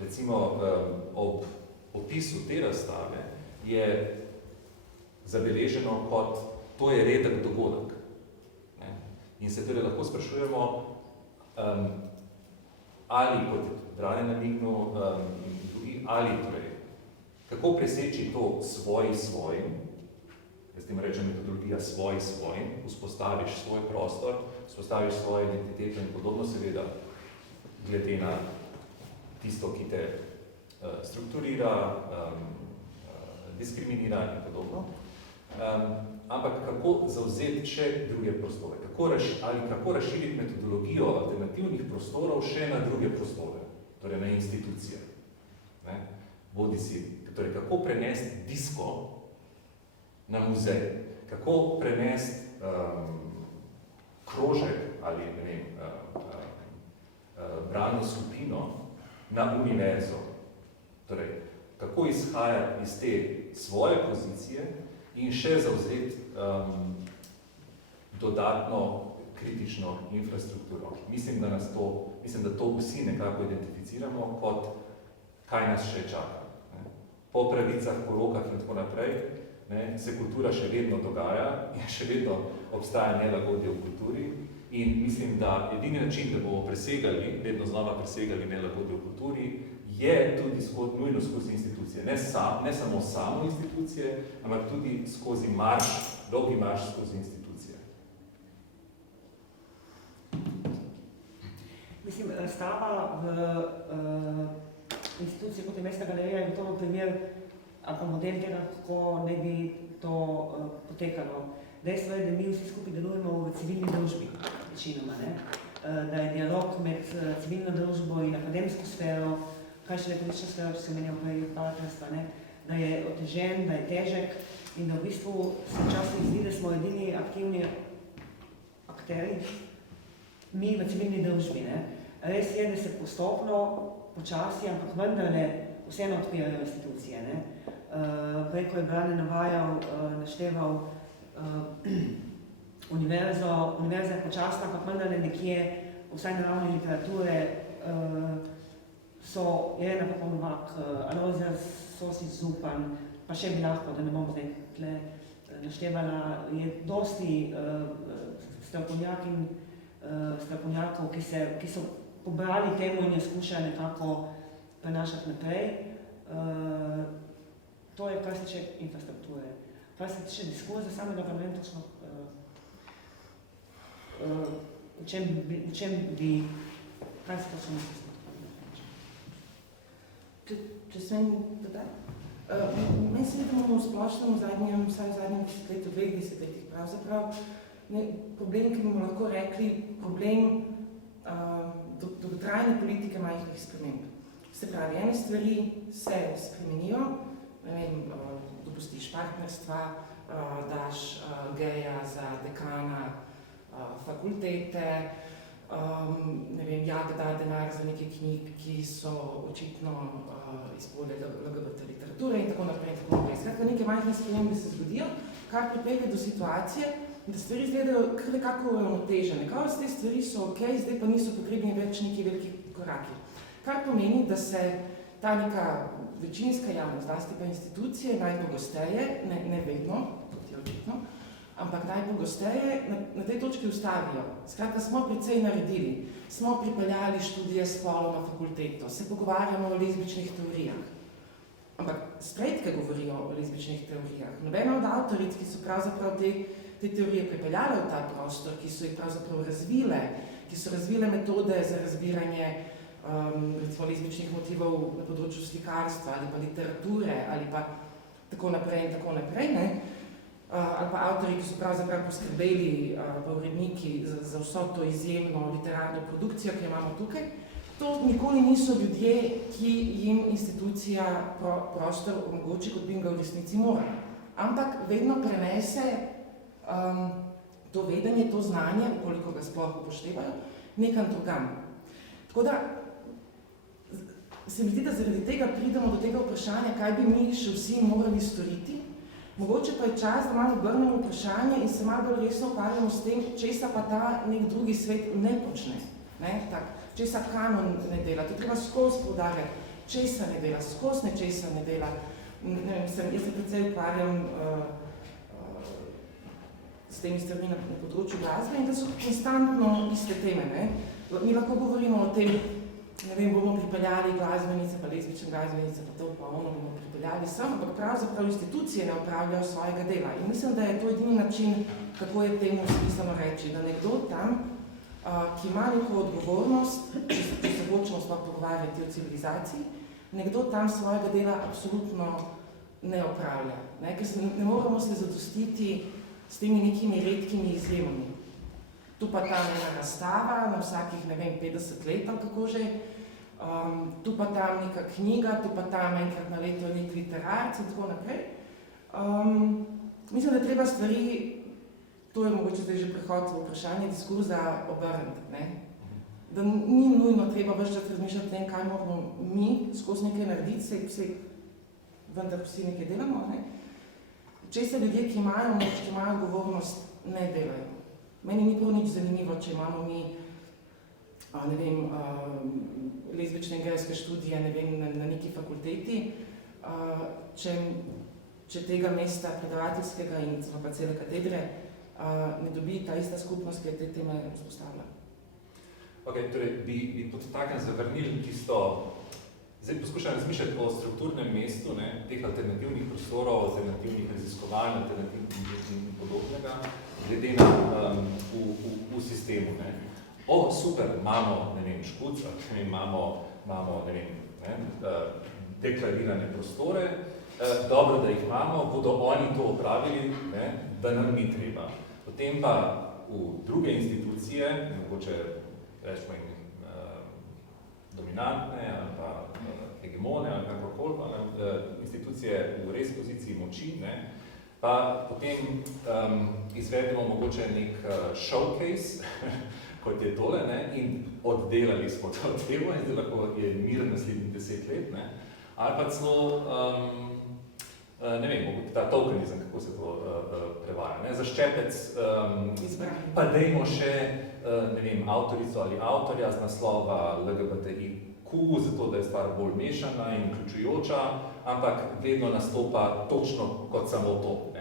Recimo ob opisu te razstave je zabeleženo kot to je redek dogodek. In se torej lahko sprašujemo, ali kot Brane namignil in drugi, ali torej, kako preseči to svojim, jaz tem rečem metodologija svojim, vzpostaviš svoj prostor, vzpostaviš svojo identiteto in podobno, seveda glede na tisto, ki te strukturira, diskriminira in podobno. Ampak kako zavzeti še druge prostore? Kako razširiti metodologijo alternativnih prostorov še na druge prostore, torej na institucije? Kako prenesti disko na muzej? Kako prenesti krožek ali ne vem, bralno skupino na univerzo? Torej, kako izhajati iz te svoje pozicije in še zavzeti dodatno kritično infrastrukturo. Mislim, da to vsi nekako identificiramo kot kaj nas še čaka. Po pravicah, porokah in tako naprej se kultura še vedno dogaja in še vedno obstaja nelagodje v kulturi in mislim, da edini način, da bomo vedno znova presegali nelagodje v kulturi, je tudi nujno skozi institucije. Ne samo samo institucije, ampak tudi skozi marš, dolgi marš skozi institucije. Mislim, razstava v instituciji, kot je Mestna galerija, je gotovo primer ali pa model tega, kako ne bi to potekalo. Dejstvo je, da mi vsi skupaj delujemo v civilni družbi, večinoma, ne? Da je dialog med civilno družbo in akademsko sfero, kaj še politična sfera, če se menjal prej partnerstva, ne? Da je otežen, da je težek in da v bistvu se včasih zdi, da smo edini aktivni akteri, mi v civilni družbi. Ne? Res je, da se postopno, počasi, ampak vendarle vseeno odpirajo institucije. Ne? Prej, ko je Brane navajal, našteval univerza je počasna, ampak vendarle nekje, vsaj na ravni literature, so Irena Popolnovak, Alojzija Sosič Zupan, pa še bi lahko, da ne bom zdaj tle naštevala, je dosti strokovnjakov, ki so pobrali temu in jo skušali nekako prenašati naprej. To je, kar se tiče infrastrukture. Kar se tiče diskurza samega parlamenta, smo v čem bi, kaj se točno misli? Če smem dodati? Meni se da imamo v splošnem vsaj v zadnjem desetletju, 2 desetletjih pravzaprav, problem, ki bomo lahko rekli, problem dolgotrajne politike majhnih sprememb. Se pravi, ene stvari se spremenijo, ne vem, dopustiš partnerstva, daš geja za dekana fakultete, ne vem, Jak da denar za neke knjig, ki so očitno iz polja LGBT literature in tako naprej. Skratka, neke majhne spremembe se zgodijo, kar pripelje do situacije, da stvari izgledajo kar nekako uravnotežene. Kao te stvari so ok, zdaj pa niso potrebni več neki veliki koraki. Kar pomeni, da se ta neka večinska javnost, zlasti pa institucije, najpogosteje, ne vedno, kot je očitno, ampak najpogosteje na tej točki ustavijo. Skratka, smo precej naredili. Smo pripeljali študije spolov na fakulteto, se pogovarjamo o lezbičnih teorijah. Ampak strejtke govorijo o lezbičnih teorijah. Nobena od avtoric, ki so pravzaprav te teorije pripeljale v ta prostor, ki so jih pravzaprav razvile, ki so razvile metode za razbiranje recimo lezbičnih motivov na področju slikarstva ali pa literature ali pa tako naprej in tako naprej, ne? Ali pa avtori, ki so pravzaprav poskrbeli, pa uredniki za vso to izjemno literarno produkcijo, ki jo imamo tukaj, to nikoli niso ljudje, ki jim institucija prostor omogoči, kot bi ga v resnici morala. Ampak vedno prenese to vedenje, to znanje, koliko ga sploh upoštevajo, nekam drugam. Tako da se mi zdi, da zaradi tega pridemo do tega vprašanja, kaj bi mi še vsi morali storiti. Mogoče pa je čas, da malo obrnemo vprašanje in se malo bolj resno ukvarjamo s tem, česa pa ta nek drugi svet ne počne. Česa kanon ne dela, to treba skozi poudarjati, česa ne dela, skozi nečesa ne dela. Jaz se precej ukvarjam s temi stvarmi na področju glasbe in da so konstantno iste teme. Ne? Mi lahko govorimo o tem, ne vem, bomo pripeljali glasbenice, pa lezbične glasbenice, pa to pa ono bomo pripeljali sem, ampak pravzaprav institucije ne opravljajo svojega dela. In mislim, da je to edini način, kako je temu smiselno reči, da nekdo tam, ki ima neko odgovornost, če se hočemo sploh pogovarjati o civilizaciji, nekdo tam svojega dela absolutno ne opravlja. Ne? Ker ne moramo se zadostiti s temi nekimi redkimi izjemami. Tu pa tam ena razstava na vsakih, ne vem, 50 let ali kako že, tu pa tam neka knjiga, tu pa tam enkrat na leto nek literarc in tako naprej. Mislim, da treba stvari, to je mogoče zdaj že prehod v vprašanje diskurza, obrniti, ne? Da ni nujno treba ves čas razmišljati o tem, kaj moramo mi skozi nekaj narediti, vse vendar vsi nekaj delamo, ne? Če se ljudje, ki imajo moč, ki imajo odgovornost, ne delajo. Meni ni prav nič zanimivo, če imamo mi, ne vem, lezbične in gejske študije, ne vem, na neki fakulteti, če tega mesta predavateljskega in celo pa cele katedre ne dobi ta ista skupnost, ki je te teme vzpostavlja. Ok, torej bi pod takem zavrnili tisto Zdaj poskušam razmišljati o strukturnem mestu, ne, teh alternativnih prostorov, alternativnih raziskovanj, alternativnih in podobnega, glede na v sistemu. Ne. Super, imamo, ne vem, Škuc, imamo ne vem, deklarirane prostore, dobro, da jih imamo, bodo oni to opravili, ne, da nam ni treba. Potem pa v druge institucije, mogoče rečemo dominantne ali pa hegemone ali kakorkoli, institucije v res poziciji moči, ne, pa potem izvedemo mogoče nek showcase, kot je tole, ne, in oddelali smo to temo in zdaj lahko je mir naslednjih 10 let, ne, ali pa celo, ne vem, ta tokenizem, kako se to prevaja, ne, za ščepec, pa dejmo še, ne vem, avtorico ali avtorja z naslova LGBTIQ, zato da je stvar bolj mešana in vključujoča, ampak vedno nastopa točno kot samo to,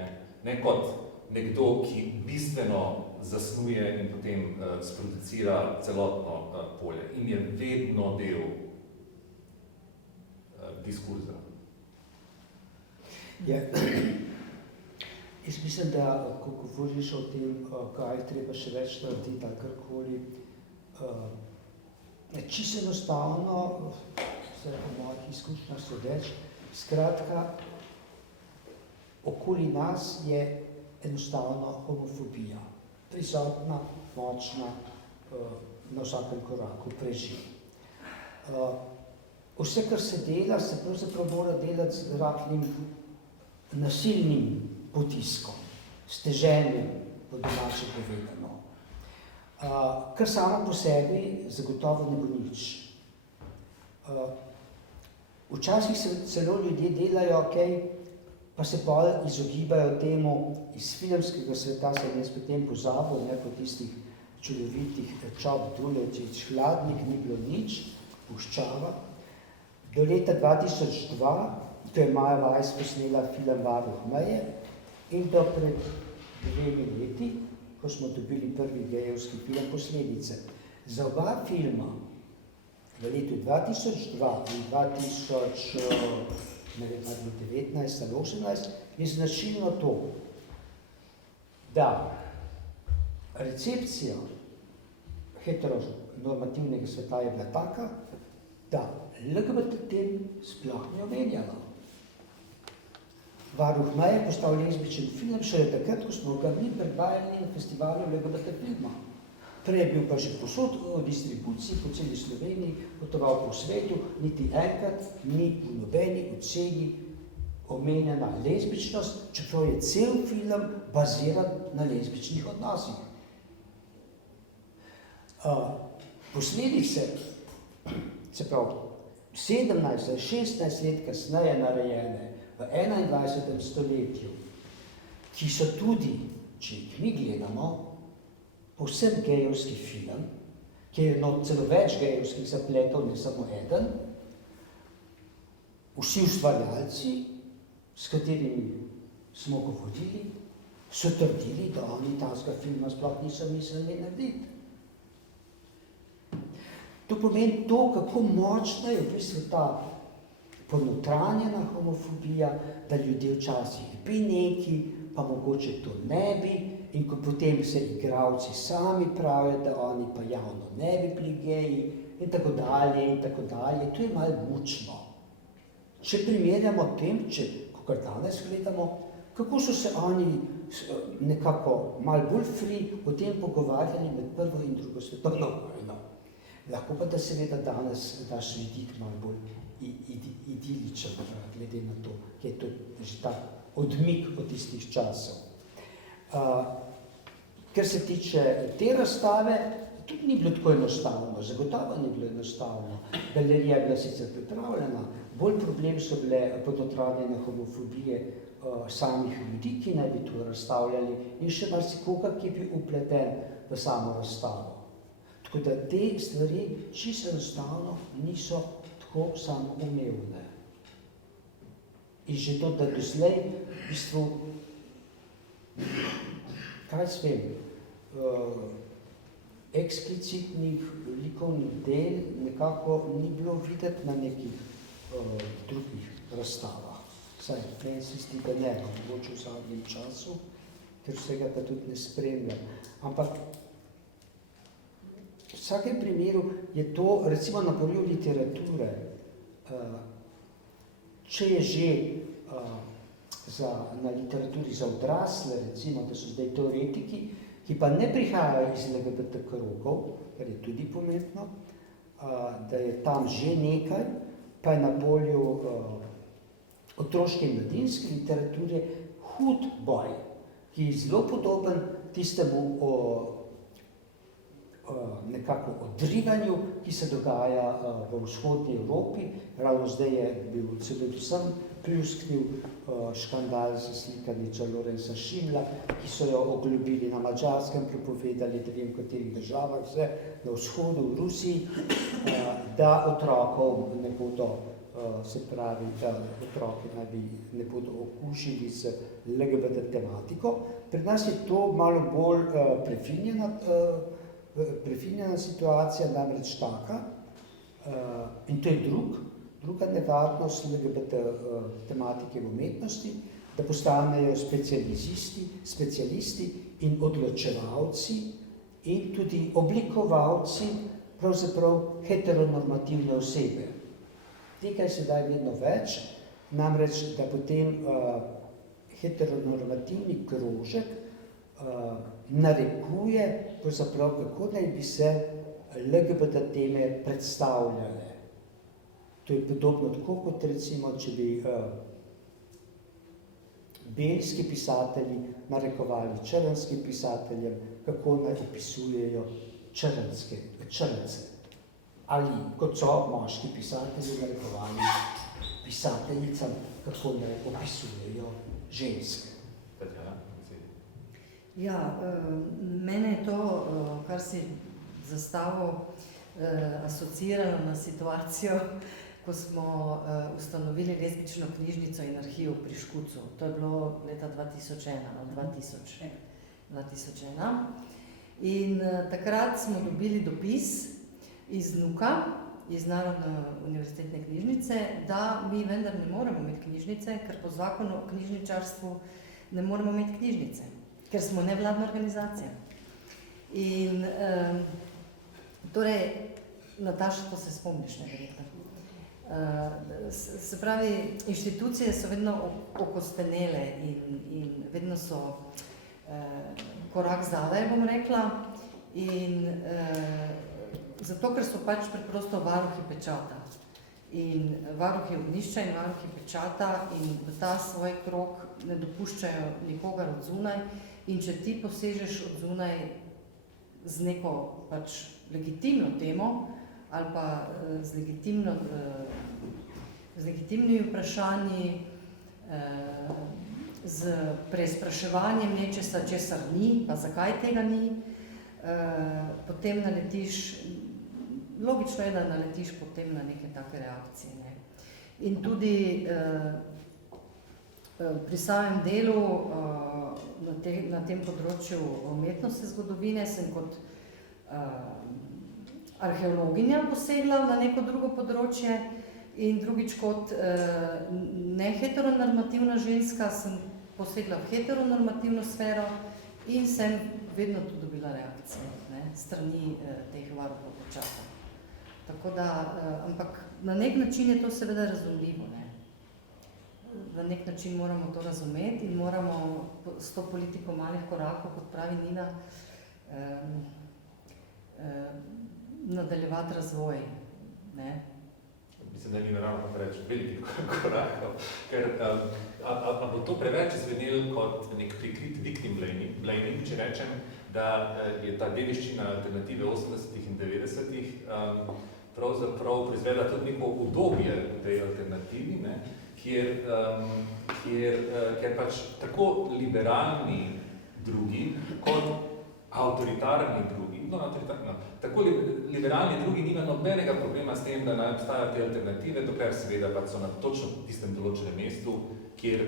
ne kot nekdo, ki bistveno zasnuje in potem sproducira celotno polje in je vedno del diskurza. Ja. Jaz mislim, da ko govoriš o tem, kaj je treba še več narediti ali karkoli, čisto enostavno, vse po mojih izkušnjah sodeč, skratka, okoli nas je enostavno homofobija. Prisotna, močna, na vsakem koraku preživi. Vse, kar se dela, se pravzaprav mora delati z rahlim nasilnim potiskom, s teženjem, po domače povedano. Kar samo po sebi zagotovo ne bo nič. Včasih se celo ljudje delajo, pa se bolj izogibajo temu iz filmskega sveta, se jaz potem pozabil, ne, po tistih čudovitih Čop Dulevčič, Hladnik, ni bilo nič, Puščava. Do leta 2002, to je Maja Weiss posnela film Varuh meje, in do pred 2 leti, ko smo dobili prvi gejevski film Posledice. Za oba filma v letu 2002 in 2019 ali 18 je značilno to, da recepcija heteronormativnega sveta je bila taka, da LGBT tem sploh ne omenjala. Varuh meje je postal lezbičen film šele takrat, ko smo ga mi predvajali na festivalu LGBT filma. Prej je bil pa že posod v distribuciji po celi Sloveniji, potoval po svetu, niti enkrat ni v nobeni oceni omenjena lezbičnost, čeprav je cel film baziran na lezbičnih odnosih. Posledice, se pravi, 17 ali 16 let kasneje narejene v 21. stoletju, ki so tudi, če jih mi gledamo, povsem gejevski film, ki je celo več gejevskih zapletov, ne samo eden, vsi ustvarjalci, s katerimi smo govorili, so trdili, da oni tazga filma sploh niso mislili narediti. To pomeni to, kako močna je v bistvu ta ponotranjena homofobija, da ljudje včasih bi neki, pa mogoče to ne bi, in ko potem se igralci sami pravijo, da oni pa javno ne bi bili geji, in tako dalje, in tako dalje. To je malo mučno. Če primerjamo tem, kakor danes gledamo, kako so se oni nekako malo bolj free o tem pogovarjali med prvo in drugo svetovno vojno. Lahko pa da seveda danes daš vidik malo bolj idiličen, glede na to, ki je to že tak odmik od tistih časov. Ker se tiče te razstave, tudi ni bilo tako enostavno, zagotovo ni bilo enostavno. Galerija je bila sicer pripravljena, bolj problem so bile ponotranjene homofobije samih ljudi, ki naj bi to razstavljali, in še marsikoga, ki bi upleten v samo razstavo. Tako da te stvari čisto enostavno niso tako samoumevne. In že to, da doslej v bistvu, kaj svem, eksplicitnih likovnih del nekako ni bilo videti na nekih drugih razstavah. Saj, meni se zdi, da ne, mogoče v zadnjem času, ker vsega pa tudi ne spremljam. Ampak v vsakem primeru je to, recimo na polju literature, če je že na literaturi za odrasle, recimo, da so zdaj teoretiki, ki pa ne prihajajo iz LGBT krogov, kar je tudi pomembno, da je tam že nekaj, pa je na polju otroške in mladinske literature hud boj, ki je zelo podoben tistemu nekako odrivanju, ki se dogaja v vzhodni Evropi. Ravno zdaj je bil celo vsem pljusknil škandal za slikanico Lorenza Schindla, ki so jo oglobili na Madžarskem, prepovedali, da vem, v katerih državah, vse na vzhodu, v Rusiji, da otrokov ne bodo, se pravi, da otroke ne bodo okužili z LGBT tematiko. Pri nas je to malo bolj prefinjena situacija, namreč taka, in to je druga nevarnost LGBT tematike v umetnosti, da postanejo specialisti in odločevalci in tudi oblikovalci pravzaprav heteronormativne osebe. Tega je sedaj vedno več, namreč, da potem heteronormativni krožek narekuje, pravzaprav, kako naj bi se LGBT teme predstavljale. To je podobno tako, kot recimo, če bi belski pisatelji narekovali črnskim pisateljem, kako naj opisujejo črnce. Ali kot so moški pisatelji narekovali pisateljicam, kako naj opisujejo ženske. Ja, mene je to, kar si zastavil, asociiralo na situacijo, ko smo ustanovili lezbično knjižnico in arhiv pri Škucu. To je bilo leta 2001. In takrat smo dobili dopis iz NUK-a, iz Narodne univerzitetne knjižnice, da mi vendar ne moremo imeti knjižnice, ker po zakonu o knjižničarstvu ne moremo imeti knjižnice, ker smo nevladna organizacija. In torej, Nataša, to se spomniš, ne verjetno. Se pravi, inštitucije so vedno okostenele in vedno so korak zadaj, bom rekla, in zato, ker so pač preprosto varuhi pečata. In varuhi ognjišča in varuhi pečata in v ta svoj krog ne dopuščajo nikogar od zunaj, in če ti posežeš od zunaj z neko pač legitimno temo ali pa z legitimnimi vprašanji, z preizpraševanjem nečesa, česar ni, pa zakaj tega ni, potem naletiš, logično je, da naletiš potem na neke take reakcije. Ne? In tudi pri samem delu na tem področju umetnostne zgodovine sem kot arheologinja posegla na neko drugo področje in drugič kot neheteronormativna ženska sem posegla v heteronormativno sfero in sem vedno tudi dobila reakcije, ne, strani teh varuhov pečata. Tako da, ampak na nek način je to seveda razumljivo, ne. Na nek način moramo to razumeti in moramo s to politiko malih korakov, kot pravi Nina, nadaljevati razvoj, ne. Mislim, da ni naravno pa reči velikih korakov, ker a bo to preveč zvenelo kot nek prikrit victim blaming, če rečem, da je ta dediščina alternative 80-ih in 90-ih pravzaprav proizvedla tudi neko udobje v tej alternativi, ne, kjer pač tako liberalni drugi kot avtoritarni drugi, tako liberalni drugi nima nobenega problema s tem, da naj obstajajo te alternative, dokler seveda pač so na točno tistem določenem mestu, kjer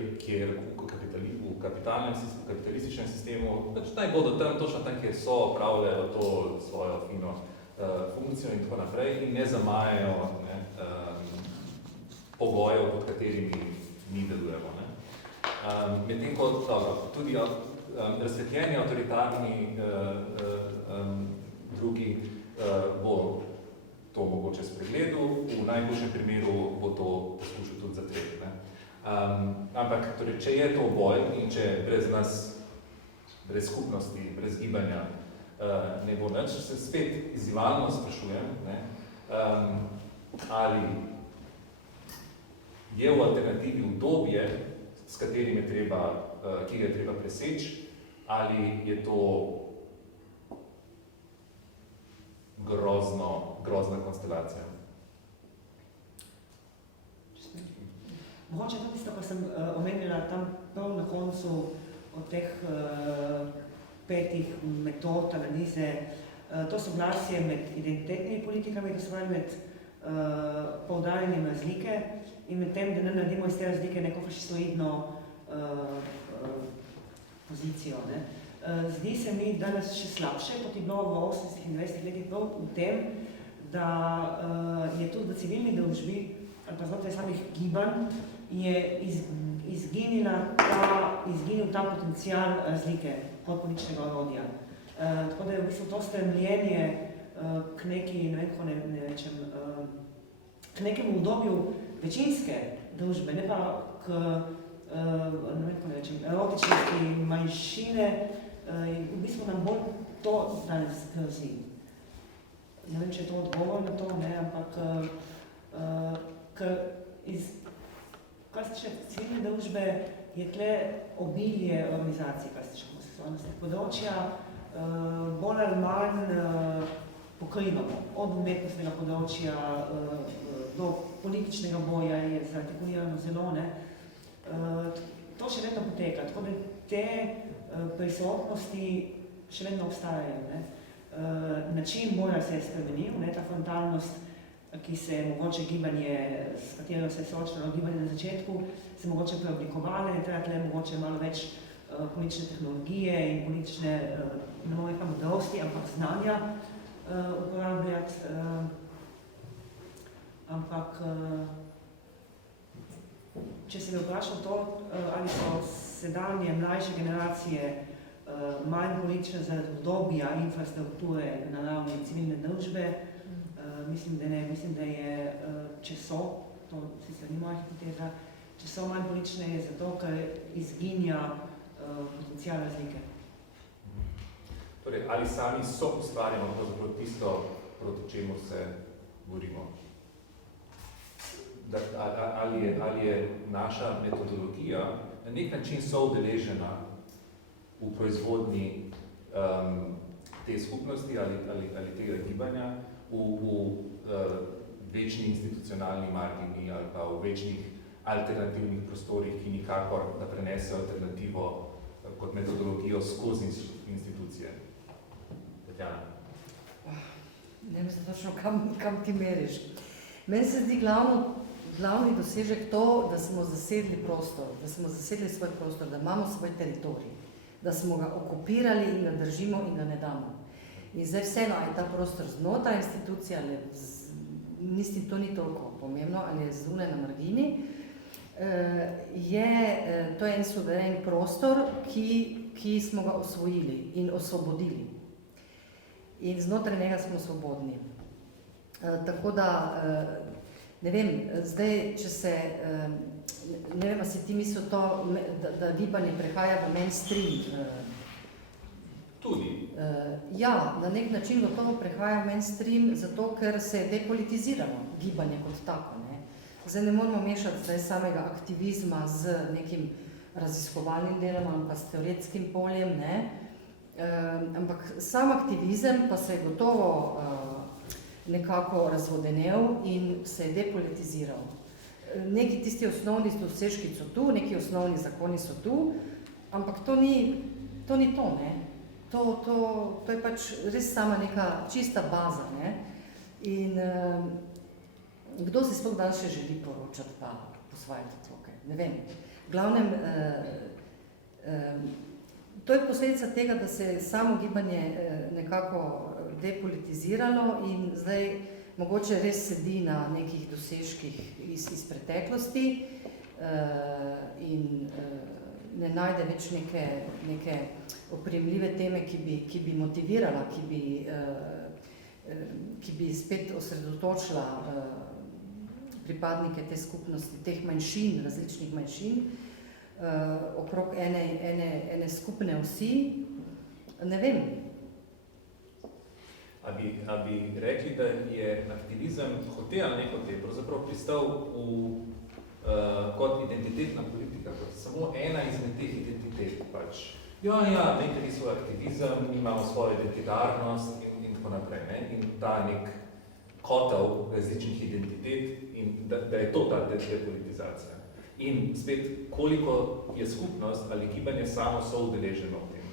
v kapitalističnem sistemu, pač naj bodo tam, točno tam, kjer so, opravljajo to svojo fino funkcijo in tako naprej in ne zamajajo pogojev, pod katerimi mi delujemo. Medtem ko tudi razsvetljeni avtoritarni drugi bo to mogoče spregledal, v najboljšem primeru bo to poskušal tudi zatreti. Ampak torej, če je to boj in če brez nas, brez skupnosti, brez gibanja ne bo nič, se spet izzivalno sprašujem, ali je v alternativi obdobje, s katerim je treba, ki ga je treba preseči, ali je to grozna konstelacija. Mogoče to tisto, kar sem omenila tam prav na koncu od teh 5 metod analize, to soglasje med identitetnimi politikami, to se pravi med poudarjanjem razlike in med tem, da ne naredimo iz te razlike neko fašistoidno pozicijo. Zdi se mi danes še slabše, kot je bilo v 80 in 90 letih prav v tem, da je tudi v civilni družbi ali pa znotraj samih gibanj je izginil ta potencial razlike kot političnega orodja. Tako da je v bistvu to stremljenje k neki, ne vem, kako ne rečem, k nekemu obdobju večinske družbe, ne pa k, ne vem, kako ne rečem, erotičnosti manjšine, v bistvu nam bolj to danes grozi. Ne vem, če je to odgovor na to, ne, ampak kar se tiče civilne družbe, je tle obilje organizacij, kar se tiče homoseksualnostnih področja, bolj ali manj pokrivamo. Od umetnostnega področja do političnega boja je zartikulirano zelo, ne. To še vedno poteka, tako da te prisotnosti še vedno obstajajo, ne. Način boja se je spremenil, ne, ta frontalnost, ki se je mogoče gibanje, s katero se je soočalo gibanje na začetku, se mogoče preoblikovale, treba tle mogoče malo več politične tehnologije in politične, ne bomo rekla modrosti, ampak znanja uporabljati. Ampak, če se me vprašal to, ali so sedanje mlajše generacije manj politične zaradi obdobja infrastrukture na ravni civilne družbe, mislim, da ne. Mislim, da je, če so, to sicer ni moja hipoteza, če so manj politične, je zato, ker izginja potencial razlike. Torej, ali sami so ustvarjamo pravzaprav tisto, proti čemu se borimo? Ali je naša metodologija na nek način soudeležena v proizvodnji te skupnosti ali tega gibanja v večni institucionalni margini ali pa v večnih alternativnih prostorih, ki nikakor da prenesejo alternativo kot metodologijo skozi institucije. Tatjana. Ne vem se točno, kam ti meriš. Meni se zdi glavni dosežek to, da smo zasedli prostor, da smo zasedli svoj prostor, da imamo svoj teritorij, da smo ga okupirali in ga držimo in ga ne damo. In zdaj vseeno, ali je ta prostor znotraj institucije, ali mislim, to ni toliko pomembno, ali je zunaj na margini, to je en suveren prostor, ki smo ga osvojili in osvobodili. In znotraj njega smo svobodni. Tako da, ne vem, zdaj, če se, ne vem, a si ti mislil to, da gibanje prehaja v mainstream. Tudi. Ja, na nek način gotovo prehaja v mainstream, zato ker se je depolitiziralo gibanje kot tako. Ne? Zdaj ne moramo mešati zdaj samega aktivizma z nekim raziskovalnim delom ali pa s teoretskim poljem, ne? Ampak sam aktivizem pa se je gotovo nekako razvodenel in se je depolitiziral. Neki tisti osnovni dosežki so tu, neki osnovni zakoni so tu, ampak to ni to, ne. To je pač res sama neka čista baza, ne. In kdo si sploh danes še želi poročati pa posvajati otroke, ne vem. V glavnem, to je posledica tega, da se je samo gibanje nekako depolitiziralo in zdaj mogoče res sedi na nekih dosežkih iz preteklosti in ne najde več neke oprijemljive teme, ki bi motivirala, ki bi spet osredotočila pripadnike te skupnosti, teh manjšin, različnih manjšin, okrog ene skupne osi. Ne vem. A bi rekli, da je aktivizem hote ali ne hote pravzaprav pristal kot identitetna politika, kot samo ena izmed teh identitet pač. Nekaj svoj aktivizem, mi imamo svojo identitarnost in tako naprej. Ne? In ta nek kotel različnih identitet in da je to ta depolitizacija. In spet, koliko je skupnost ali gibanje samo soudeleženo v tem.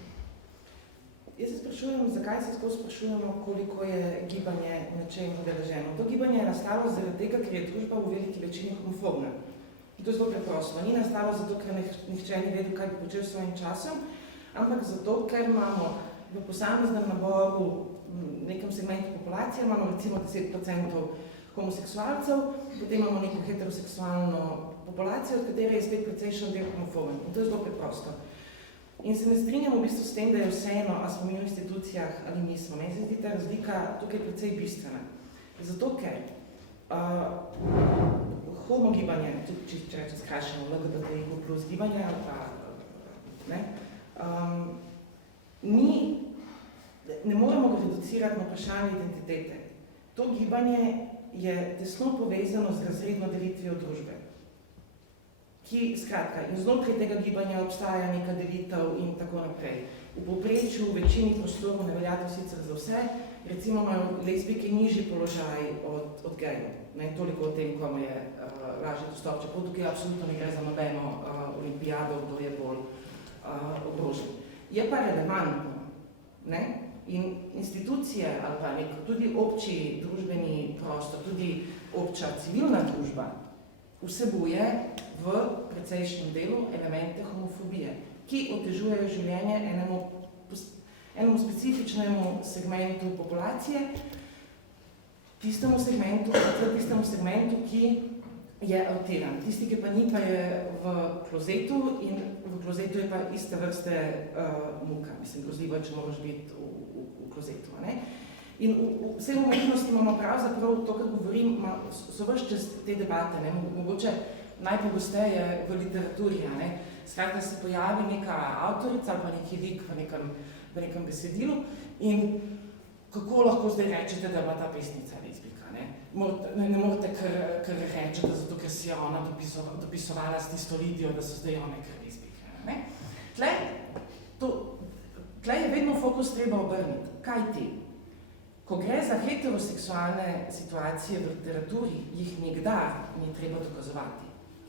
Jaz se sprašujem, zakaj se skozi sprašujemo, koliko je gibanje na čem udeleženo. To gibanje je nastalo zaradi tega, ker je družba v veliki večini homofobna. In to je zelo preprosto. Ni nastalo zato, ker nihče ni vedel, kaj bi počel s svojim časom, ampak zato, ker imamo v posameznem naboru v nekem segmentu populacije, imamo recimo 10% homoseksualcev, potem imamo neko heteroseksualno populacijo, od katere je spet precejšen del homofoben. In to je zelo preprosto. In se ne strinjamo v bistvu s tem, da je vseeno, a smo mi v institucijah ali nismo. Meni se zdi ta razlika tukaj precej bistvena. Zato, ker homo gibanje, tudi če rečem skrajšeno LGBTIQ plus gibanje, ali pa ne moremo ga reducirati na vprašanje identitete. To gibanje je tesno povezano z razredno delitvijo družbe. Skratka, in znotraj tega gibanja obstaja neka delitev in tako naprej. V povprečju v večini prostorov ne velja to sicer za vse, recimo imajo lezbijke nižji položaj od gejev. Toliko o tem, komu je lažje dostop, čeprav tukaj absolutno ne gre za nobeno olimpijado, kdo je bolj ogrožen. Je pa relevantno, ne? In institucije ali pa tudi obči družbeni prostor, tudi obča civilna družba vsebuje v precejšnjem delu elemente homofobije, ki otežujejo življenje enemu specifičnemu segmentu populacije, tistemu segmentu, ki je avtiran. Tisti, ki pa ni, pa je v klozetu in v klozetu je pa iste vrste muka. Mislim, grozljivo, če moraš biti v klozetu. Ne? In vse v umetnosti imamo pravzaprav to, kar govorim, so vrš čez te debate, ne? Mogoče najpogosteje v literaturi. Ne? Skratka, se pojavi neka avtorica ali pa neki lik v nekem besedilu in kako lahko zdaj rečete, da je bila ta pesnica lezbijka. Ne morate kar rečete, zato ker si je ona dopisovala s tisto Lidijo, da so zdaj one kar lezbijke. Tle je vedno fokus treba obrniti. Kaj ti? Ko gre za heteroseksualne situacije v literaturi, jih nikdar ni treba dokazovati.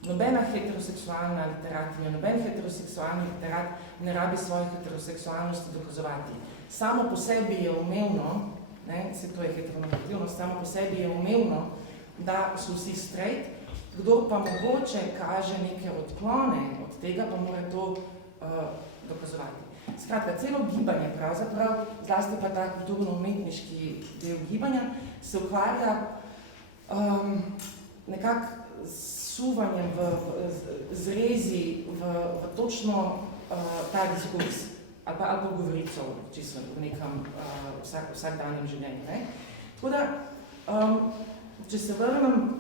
Nobena heteroseksualna literatinja, noben heteroseksualni literat ne rabi svoje heteroseksualnosti dokazovati. Samo po sebi je umevno, se to je heteronormativnost, samo po sebi je umevno, da so vsi straight, kdo pa mogoče kaže neke odklone od tega, pa mora to dokazovati. Skratka, celo gibanje pravzaprav, zlasti pa ta kulturno-umetniški del gibanja, se ukvarja nekako s suvanjem, zrezi v točno ta diskurs ali pa govorico čisto v nekem vsakdanjem življenju. Ne? Tako da, če se vrnem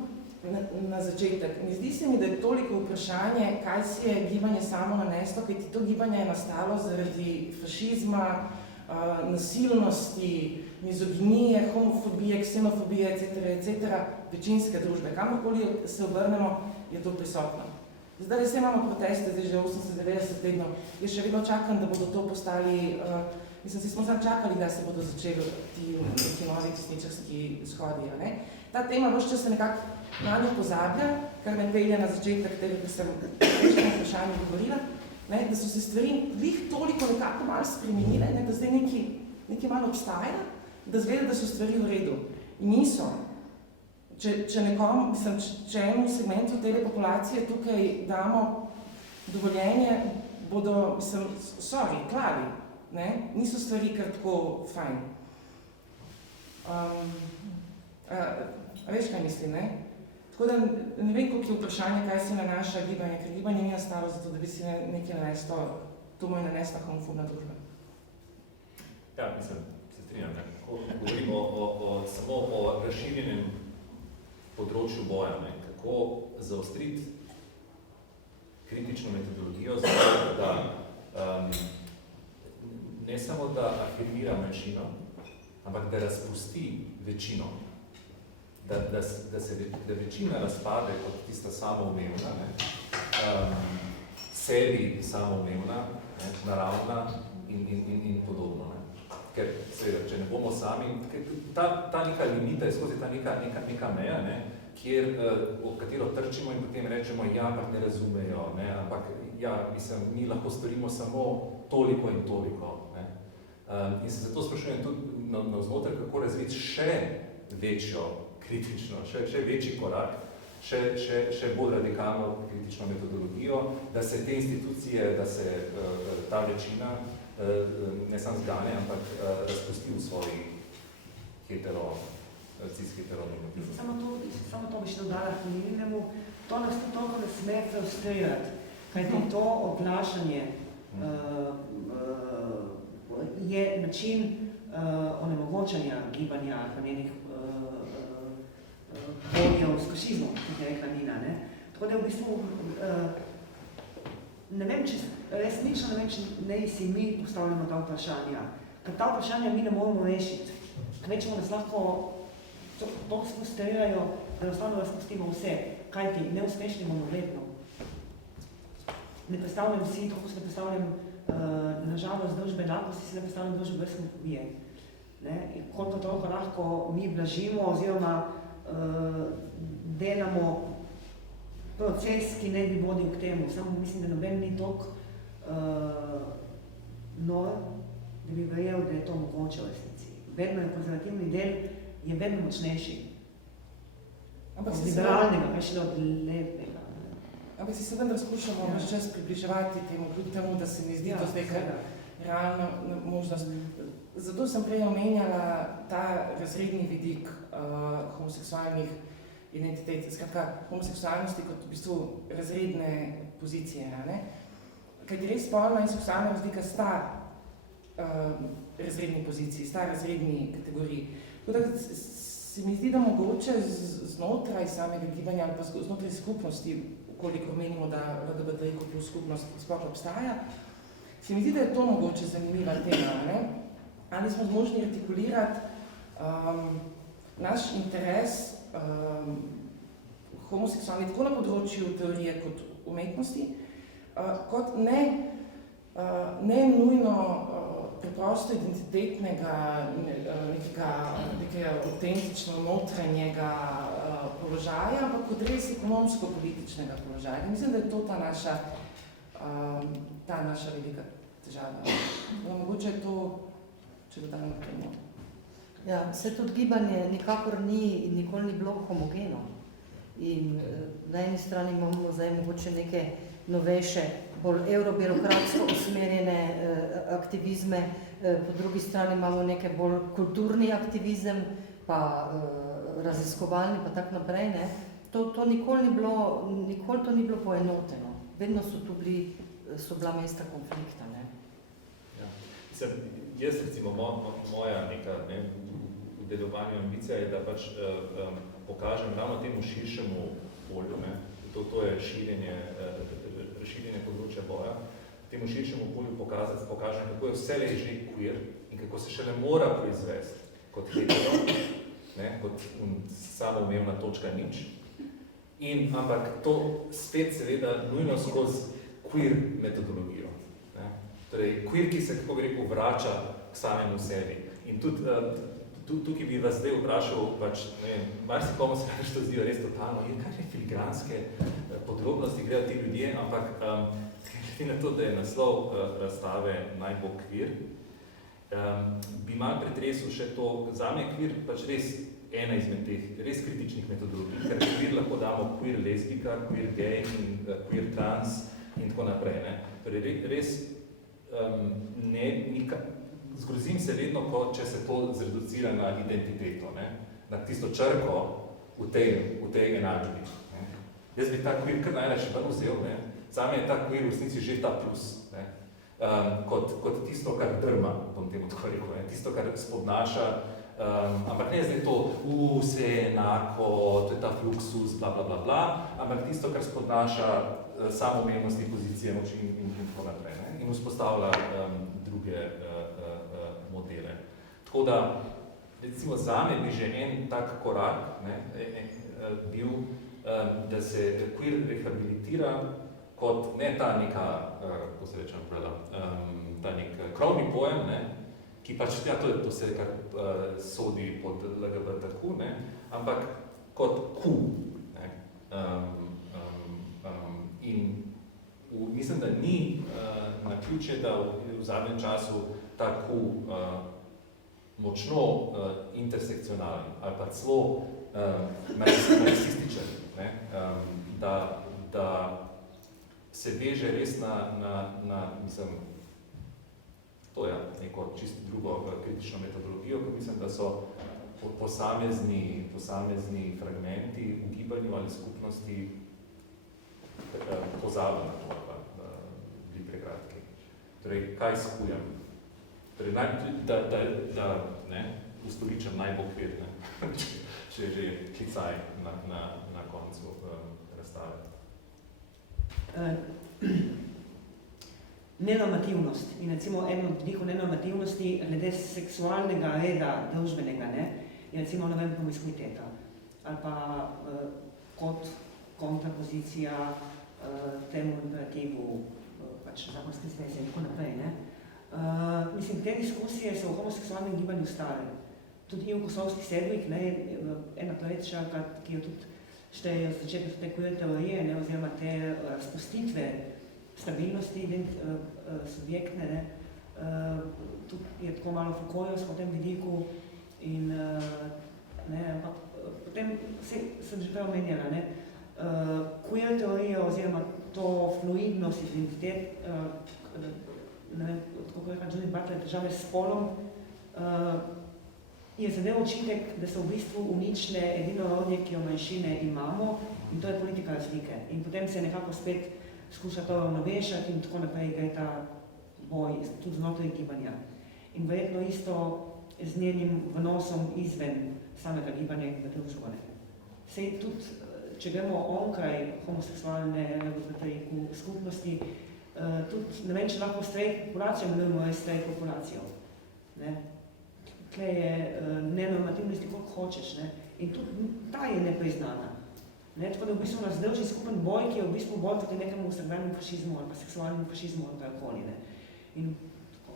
na začetek, mi zdi se mi, da je toliko vprašanje, kaj si je gibanje samo naneslo, kajti to gibanje je nastalo zaradi fašizma, nasilnosti, mizoginije, homofobije, ksenofobije, etc. večinske družbe. Kamorkoli se obrnemo, je to prisotno. Zdaj se imamo proteste, zdaj že 80-90 tednov. Jaz še vedno čakam, da bodo to postali, smo samo čakali, da se bodo začeli ti neki novi desničarski shodi. Ne? Ta tema vse čas se nekako na njo pozablja, kar me pelje na začetek tega, ker sem v prejšnjem vprašanju govorila, ne, da so se stvari toliko nekako malo spremenile, ne, da zdaj nekaj malo obstaja, da zgleda, da so stvari v redu. Niso. Če enemu segmentu tele populacije tukaj damo dovoljenje, bodo, klavi, ne, niso stvari kar tako fajn. A veš, kaj mislim, ne? Tako da ne vem, koliko je vprašanje, kaj se nanaša gibanje, ker gibanje ni nastalo zato, da bi si nekaj naneslo, to mu je nanesla homofobna družba. Ja, mislim, se strinjam, ne? Ko govorimo samo o razširjenem področju boja, ne? Kako zaostriti kritično metodologijo, zato da ne samo da afirmira manjšino, ampak da razpusti večino. Da večina razpade kot tista samoumevna, sebi samoumevna, naravna in podobno. Ne. Ker seveda, če ne bomo sami, ta neka limita je skozi ta neka meja, ne, kjer, v katero trčimo in potem rečemo, ja, ampak ne razumejo, ne, ampak ja, mislim, mi lahko storimo samo toliko in toliko. Ne. In se zato sprašujem tudi navznotraj, kako razviti še večjo kritično, še večji korak, še bolj radikalno kritično metodologijo, da se te institucije, da se ta večina ne samo zgane, ampak razpusti v svoji cis-heteronormativnosti. Samo to bi še dodala k minimemu, to nas tudi toliko ne sme frustrirati, kajti to oglašanje je način onemogočanja gibanja pa njenih bojev s fašizmom, kot je rekla Nina. Ne? Tako da v bistvu ne vem, resnično ne vem, če ne si mi postavljamo ta vprašanja. Ker ta vprašanja mi ne moramo rešiti. Kvečemo nas lahko to frustrirajo, da enostavno razpustimo vse. Kajti neuspešni bomo vedno. Ne predstavljam si, tako se ne predstavljam nažalost družbe enakosti, si ne predstavljam družbe brez homofobije. In koliko toliko lahko mi blažimo oziroma delamo proces, ki ne bi vodil k temu. Samo mislim, da noben ni toliko nor, da bi verjel, da je to mogoče v resnici. Vedno je konzervativni del, je vedno močnejši. Od liberalnega, kaj še od lepega. Ampak si se vendar skušamo naš čas približevati temu, kljub temu, da se mi zdi to zdaj kar realna možnost. Zato sem prej omenjala ta razredni vidik homoseksualnih identitet, skratka homoseksualnosti kot v bistvu razredne pozicije. Ne? Kajti res spolna in seksualna razlika sta razredni poziciji, sta razredni kategoriji. Tako da se mi zdi, da mogoče znotraj samega gibanja ali pa znotraj skupnosti, koliko menimo, da LGBTIQ plus skupnost sploh obstaja, se mi zdi, da je to mogoče zanimiva tema. Ne? Ali smo zmožni artikulirati naš interes homoseksualni tako na področju teorije kot umetnosti, kot ne nujno preprosto identitetnega, nekega autentično notranjega položaja, ampak kot res ekonomsko-političnega položaja. Mislim, da je to ta naša velika težava. Mogoče je to, če dodam na temo. Ja, vse tudi gibanje nikakor ni in nikoli ni bilo homogeno. In na eni strani imamo zdaj mogoče neke novejše, bolj eurobirokratsko usmerjene aktivizme, po drugi strani imamo neke bolj kulturni aktivizem, pa raziskovalni, pa tak naprej. Ne? To nikoli to ni bilo poenoteno. Vedno so bila mesta konflikta. Ne? Ja. Jaz recimo, moja neka v delovanju ambicija je, da pač pokažem ravno temu širšemu polju, ne? To je širjenje področja boja, temu širšemu polju pokažem, kako je vse že queer in kako se še ne mora proizvesti kot hetero, ne? Kot samoumevna točka nič. Ampak to spet seveda nujno skozi queer metodologijo. Torej, queer, ki se, kako bi rekel, vrača k samemu sebi. In tudi tukaj bi vas zdaj vprašal, pač, ne vem, marsikomu se to zdijo res totalno, kakšne filigranske podrobnosti grejo ti ljudje, ampak glede na to, da je naslov razstave Naj bo queer, bi malo pretresel še to, zame je queer pač res ena izmed teh res kritičnih metodologij, ker queer lahko damo queer lesbika, queer gay in queer trans in tako naprej. Ne? Torej, res zgrozim se vedno, če se to zreducira na identiteto. Ne? na tisto črko v tej enačbi. Jaz bi ta queer kar najraje še vzel, zame je ta queer v resnici že ta plus, kot tisto, kar drma, bom temu tako rekel, tisto, kar spodnaša, ampak ne zdaj to, vse je enako, to je ta fluxus, bla, bla, bla, bla, ampak tisto, kar spodnaša samoumevnosti, pozicije, moči in tako naprej, in vzpostavlja druge modele. Tako da, recimo zame bi že en tak korak bil, da se queer rehabilitira kot ne ta neka, kako se rečem, ta nek krovni pojem, ki pač, ja, to se kar sodi pod LGBTQ, ampak kot Q. In mislim, da ni naključje, da v zadnjem času ta Q močno intersekcionalni ali pa celo marksističen, da se veže res na mislim, to je neko čisto drugo kritično metodologijo, ker mislim, da so posamezni fragmenti v gibanju ali skupnosti pozabili na to, pa bili prekratki. Torej, kaj skujem? Torej, da ustoličen naj bo queer, če je že klicaj na koncu razstave. Nenormativnost. In recimo eno od vidikov nenormativnosti glede seksualnega reda družbenega, je recimo, ne vem, promiskuiteta. Ali pa kot kontrapozicija temu imperativu, pač zakonske zveze in tako naprej. Mislim, te diskusije so v homoseksualnem gibanju stare. Tudi v Kosovskih sedmih, ena teoretičarka, ki jo tudi šteje začetek te queer teorije, oziroma te razpustitve stabilnosti subjektne, tudi je tako malo Foucaultovsko v tem vidiku in ampak potem sem že prej omenjala, queer teorija oziroma to fluidnost identitet, ne vem, kako rekel Judith Butler, težave s spolom, je zadev očitek, da so v bistvu unične edino orodje, ki jo manjšine imamo, in to je politika razlike. In potem se nekako spet skuša to ravnovešati in tako naprej gre ta boj tudi znotraj gibanja. In verjetno isto z njenim vnosom izven samega gibanja v družbo. Sej tudi, če gremo onkraj homoseksualne LGBTIQ skupnosti, tudi ne vem, če lahko straight populacijo imenujemo straight populacijo. Tle je nenormativnosti, koliko hočeš, in tudi ta je nepriznana. Tako da v bistvu nas drži skupen boj, ki je v bistvu boj proti nekemu vsakdanjemu fašizmu ali pa seksualnemu fašizmu ali karkoli. In tako.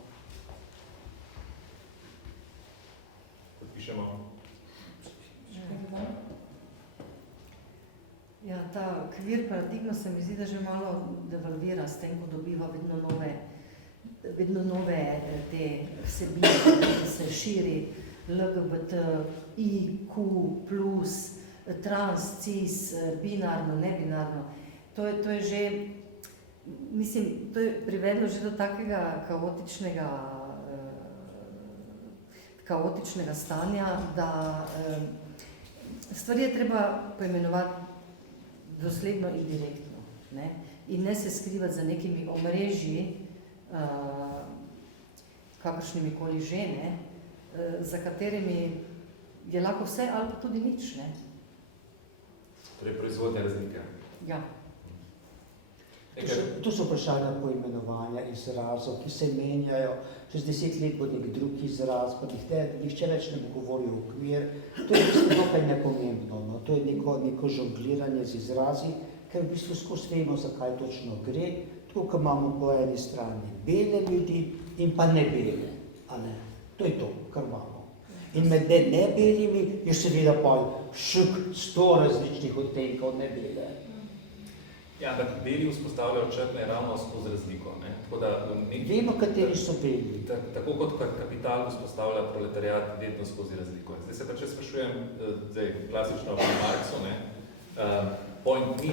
Podpišemo. Ja, ta queer paradigma se mi zdi, da že malo devalvira s tem, ko dobiva vedno nove te vsebine, ki se širi LGBT, IQ+, trans, cis, binarno, nebinarno. To je že, mislim, to je privedlo že do takega kaotičnega stanja, da stvari je treba poimenovati dosledno in direktno, in ne se skrivati za nekimi omrežji, kakršnimi koli že, za katerimi je lahko vse ali pa tudi nič. Torej, proizvodnja razlike. Ja. To so vprašanja poimenovanja izrazov, ki se menjajo. Čez 10 let bo nek drug izraz, pa nihče več ne bo govoril o queer. To je v bistvu dokaj nepomembno. To je neko žongliranje z izrazi, ker v bistvu skozi vemo, zakaj točno gre. Tako, ko imamo po eni strani bele ljudi in pa nebele. To je to, kar imamo. In med nebelimi je seveda pa šuk 100 različnih odtenkov nebele. Ja, ampak beli vzpostavljajo črne ravno skozi razliko. Vemo, kateri so beli. Tako kot kapital vzpostavlja proletariat vedno skozi razliko. Zdaj se pa če sprašujem, klasično v Marksu, point ni,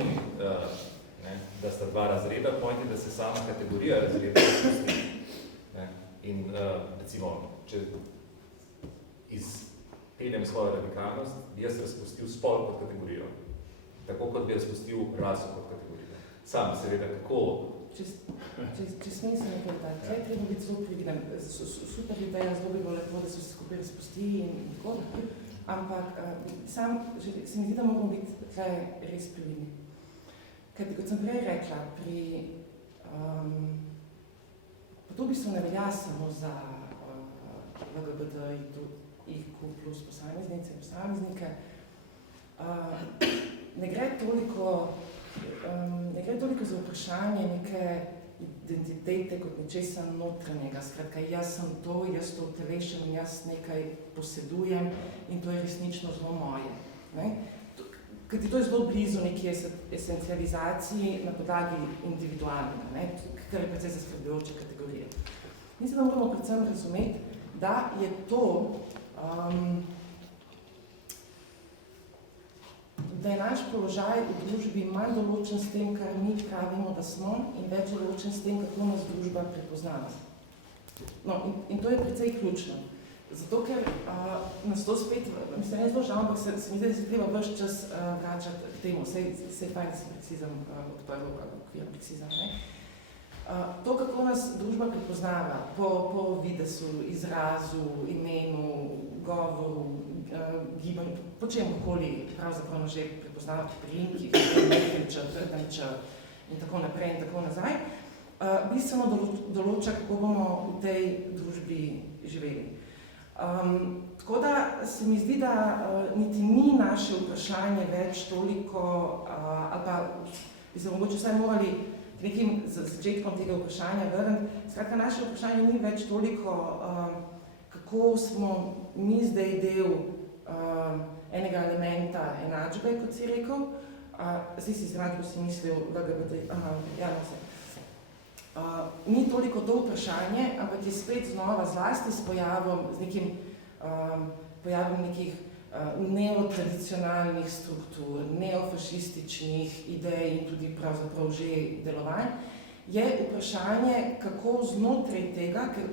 da sta dva razreda, point je, da se sama kategorija razreda spusti. In recimo, če iz peljem svojo radikalnost, bi jaz razpustil spol kot kategorijo. Tako kot bi razpustil raso kot kategorijo. Sam seveda, kako... Če smisel nekaj da, tle treba biti zelo previden. Super ideja, zelo bi bilo lepo, da so se skupaj razpusti in tako. Ampak sam se mi zdi, da moramo biti tle res previdni. Ker kot sem prej rekla, pa to v bistvu ne velja samo za LGBTIQ plus posameznice in posameznike, ne gre toliko za vprašanje neke identitete kot nečesa notranjega. Skratka, jaz sem to, jaz to utelešam in jaz nekaj posedujem in to je resnično zelo moje. Ne? Kajti to je zelo blizu neki esencializaciji na podlagi individualnega, kar je precej zaskrbljujoča kategorija. Mislim, da moramo predvsem razumeti, da je to, da je naš položaj v družbi manj določen s tem, kar mi pravimo, da smo, in več določen s tem, kako nas družba prepoznava. No, in to je precej ključno. Zato, ker nas to spet, mislim, ne zelo žal, ampak se mi zdi, da se treba ves čas vračati k temu. Sej fajn, da si marksizem odprl, okvir marksizem, ne? To, kako nas družba prepoznava po videzu, izrazu, imenu, govoru, gibanju, po čemkoli pravzaprav že prepoznava pri priimkih, nekaj trdem in tako naprej in tako nazaj, bistveno določa, kako bomo v tej družbi živeli. Tako da se mi zdi, da niti ni naše vprašanje več toliko, ali pa bi se mogoče vsaj morali k nekim začetkom tega vprašanja vrniti. Skratka, naše vprašanje ni več toliko, kako smo mi zdaj del enega elementa enačbe, kot si rekel. Zdaj si enačbo si mislil, ni toliko to vprašanje, ampak je spet znova zlasti s pojavom, z nekim pojavom nekih neotradicionalnih struktur, neofašističnih idej in tudi pravzaprav že delovanj, je vprašanje, kako znotraj tega, ker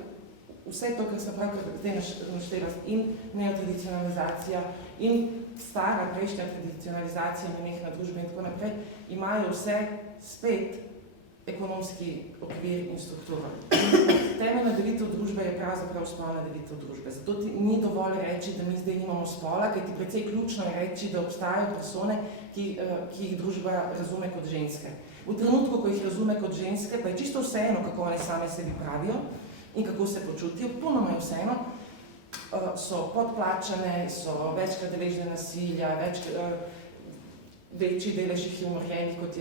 vse to, kar sem pravkar zdaj naštela, in neotradicionalizacija in stara prejšnja tradicionalizacija nenehna družbe in tako naprej, imajo vse spet ekonomski okvir in strukturo. Temeljna delitev družbe je pravzaprav spolna delitev družbe. Zato ni dovolj reči, da mi zdaj nimamo spola, kajti precej ključno je reči, da obstajajo persone, ki jih družba razume kot ženske. V trenutku, ko jih razume kot ženske, pa je čisto vseeno, kako one same sebi pravijo in kako se počutijo, popolnoma je vseeno, so podplačane, so večkrat deležne nasilja, večji delež jih je umorjenih, kot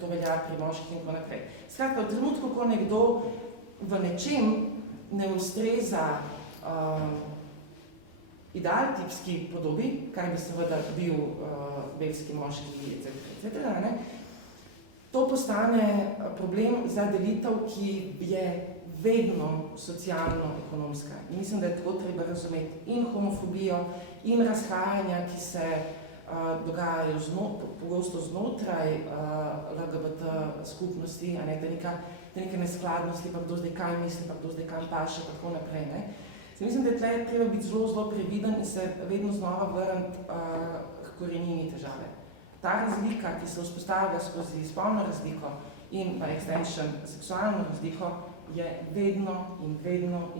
to velja pri moških in tako naprej. Skratka, v trenutku, ko nekdo v nečem ne ustreza idealtipski podobi, kar bi seveda bil belski moški, etc., to postane problem za delitev, ki je vedno socialno-ekonomska. In mislim, da je tako treba razumeti in homofobijo, in razhajanja, ki se dogajajo pogosto znotraj LGBT skupnosti, da neke neskladnosti, pa kdo zdaj kaj misli, pa kdo zdaj kam paše, pa tako naprej. Mislim, da je treba biti zelo previden in se vedno znova vrniti k korenini težave. Ta razlika, ki se vzpostavlja skozi spolno razliko in pa extension seksualno razliko, je vedno in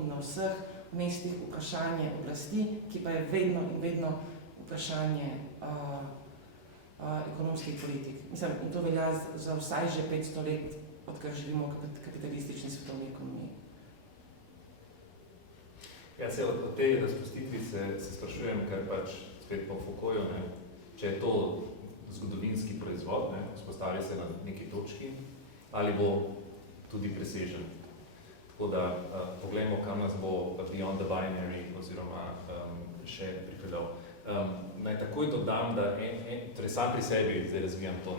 na vseh mestih vprašanje oblasti, ki pa je vedno vprašanje ekonomskih politik. Mislim, in to velja za vsaj že 500 let, odkar živimo v kapitalistični svetovni ekonomiji. Ja, se od tej razpustitvi se sprašujem, ker pač spet po Foucaultu, če je to zgodovinski proizvod, vzpostavi se na neki točki, ali bo tudi presežen. Tako da poglejmo, kam nas bo Beyond the Binary oziroma še pripeljal. Naj takoj dodam, da torej sam pri sebi zdaj razvijam to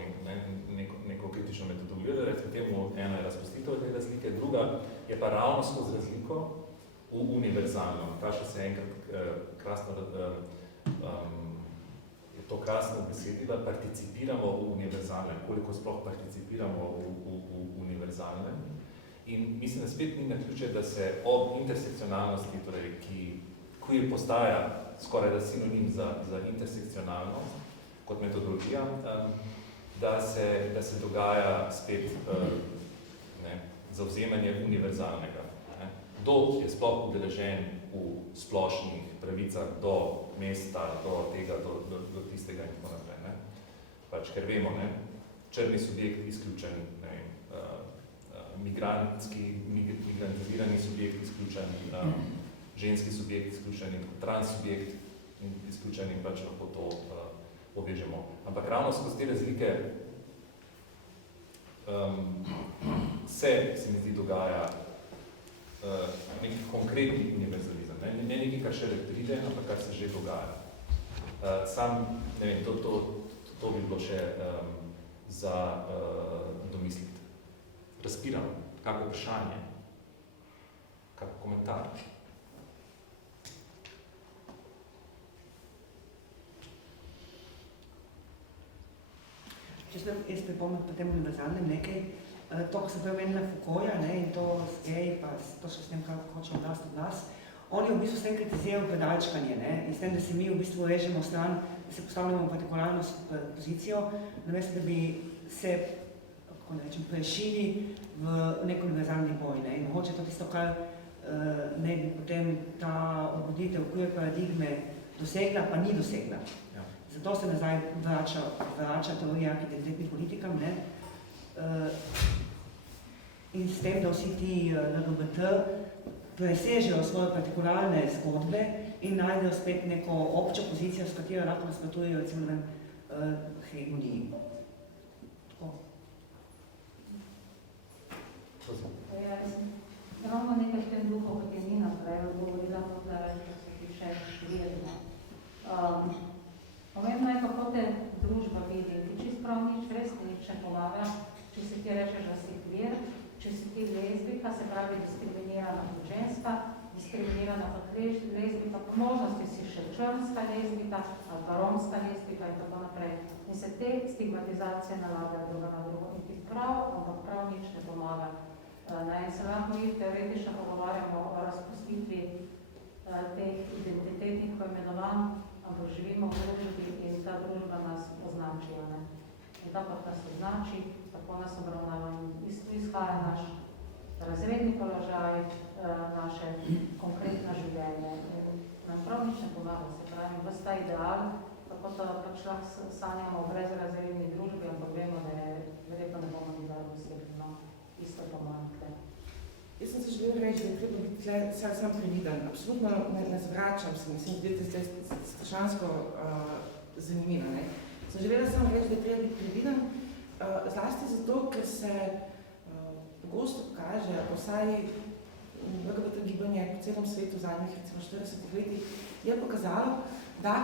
neko kritično metodologijo, da recimo temu ena je razpustitev te razlike, druga je pa ravno skozi razliko v univerzalno. Nataša se enkrat krasno je to krasno besedila, participiramo v univerzalnem, koliko sploh participiramo v univerzalnem. In mislim, da spet ni naključje, da se ob intersekcionalnosti, torej, ki queer postaja skoraj da sinonim za intersekcionalnost kot metodologija, da se dogaja spet zavzemanje univerzalnega. Kdo je sploh udeležen v splošnih pravicah do mesta, do tega, do tistega in tako naprej. Ne? Pač, ker vemo, ne? Črni subjekt izključen, migrantizirani subjekt izključen, ženski subjekt izključen in trans subjekt izključen in pač lahko to povežemo. Ampak ravno skozi te razlike se mi zdi dogaja neki konkretni univerzalizem. Ne nekaj, kar še pride, ampak kar se že dogaja. Sam, ne vem, to bi bilo še za domisliti. Razpiram, kako vprašanje, kako komentar. Če sem jaz pripomnil po tem univerzalnem nekaj, to, ko sem premenila Foucaulta, in to s gej, pa to še s tem, kako hočemo od nas, oni v bistvu s tem kritizirajo predalčkanje, in s tem, da se mi v bistvu režemo stran, da se postavljamo v partikularno pozicijo, namesto da bi se, kako ne rečem, prešili v nek univerzalni boj. In mogoče to tisto, kar ne bi potem ta obuditev queer paradigme dosegla, pa ni dosegla. Zato se nazaj vrača teorija identitetnim politikam, in s tem, da vsi ti LGBT presežejo svoje partikularne zgodbe in najdejo spet neko občo pozicijo, s katero lahko nasprotujejo, recimo, hegemoniji. Tako. Ravno nekaj v tem duhu, kot je Nina prej odgovorila, da se piše štirno. Pomembno je, kako te družba vidi. Ti čist prav nič, res nič ne pomaga, če si ti rečeš, da si queer, če si ti lezbika, se pravi diskriminirana kot ženska, diskriminirana kot lezbika, po možnosti si še črnska lezbika ali pa romska lezbika in tako naprej. In se te stigmatizacije nalagajo druga na drugo. In ti prav, ampak prav nič ne pomaga. In se lahko mi teoretično pogovarjamo o razpustitvi teh identitetnih poimenovanj, ampak živimo v družbi in ta družba nas označijo. In tako nas označi, tako nas obravnava in izhaja naš razredni položaj, naše konkretno življenje. Nam prav nič ne pomaga, se pravi, ves ta ideal, kako to pač lahko sanjamo v brezrazredni družbi, ampak vemo, da je verjetno ne bomo nikdar dosegli, isto pomanjkle. Jaz sem se želel reči, da je treba biti sam previden. Absolutno ne zvračam se, mislim, da je strašansko zanimivo. Sem želela samo reči, da je treba biti previden, zlasti zato, ker se pogosto kaže, vsaj LGBT gibanje po celem svetu v zadnjih recimo 40 letih, je pokazalo, da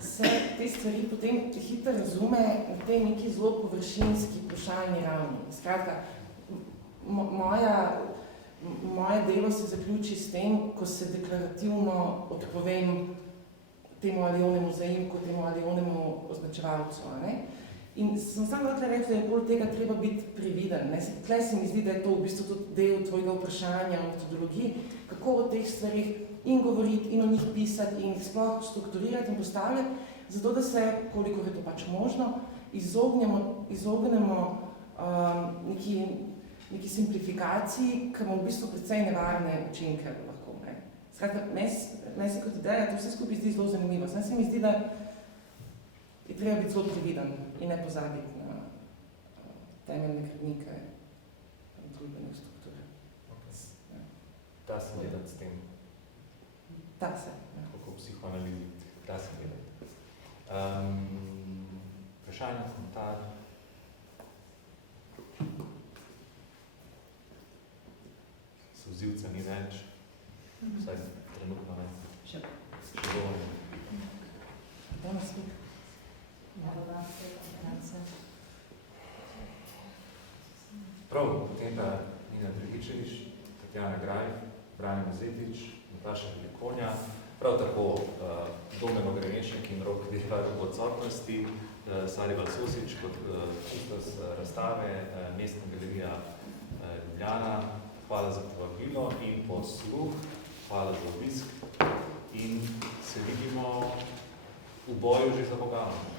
se te stvari potem hitro razume v tej neki zelo površinski vprašalni ravni. Skratka, moje delo se zaključi s tem, ko se deklarativno odpovem temu ali onemu zaimku, temu ali onemu označevalcu. In sem samo reči, da je bolj tega treba biti previden. Tle se mi zdi, da je to v bistvu tudi del tvojega vprašanja o metodologiji, kako o teh stvarih in govoriti, in o njih pisati, in jih sploh strukturirati in postavljati, zato da se, koliko je to pač možno, izognemo neki simplifikaciji, ki ima v bistvu precej nevarne učinke lahko. Skratka, meni se kot ideja to vse skupaj zdi zelo zanimivo. Zdaj se mi zdi, da je treba biti zelo previden in ne pozabiti na temeljne gradnike družbenih struktur. Da se delati s tem. Da se. Kako v psihoanalizi. Da se delati. Vprašanje, komentar. Sozivca ni več, vsaj trenutno ne. Še dovolj. Danes spet. Prav, potem pa Nina Dragičević, Tatjana Graj, Branimir Zetič, Nataša Velikonja, prav tako Domen Ogrevenšek in Rok Devar v odsotnosti, Sarival Sosič kot kustos razstave, Mestna galerija Ljubljana. Hvala za povabilo in posluh, hvala za obisk in boju že za Boga.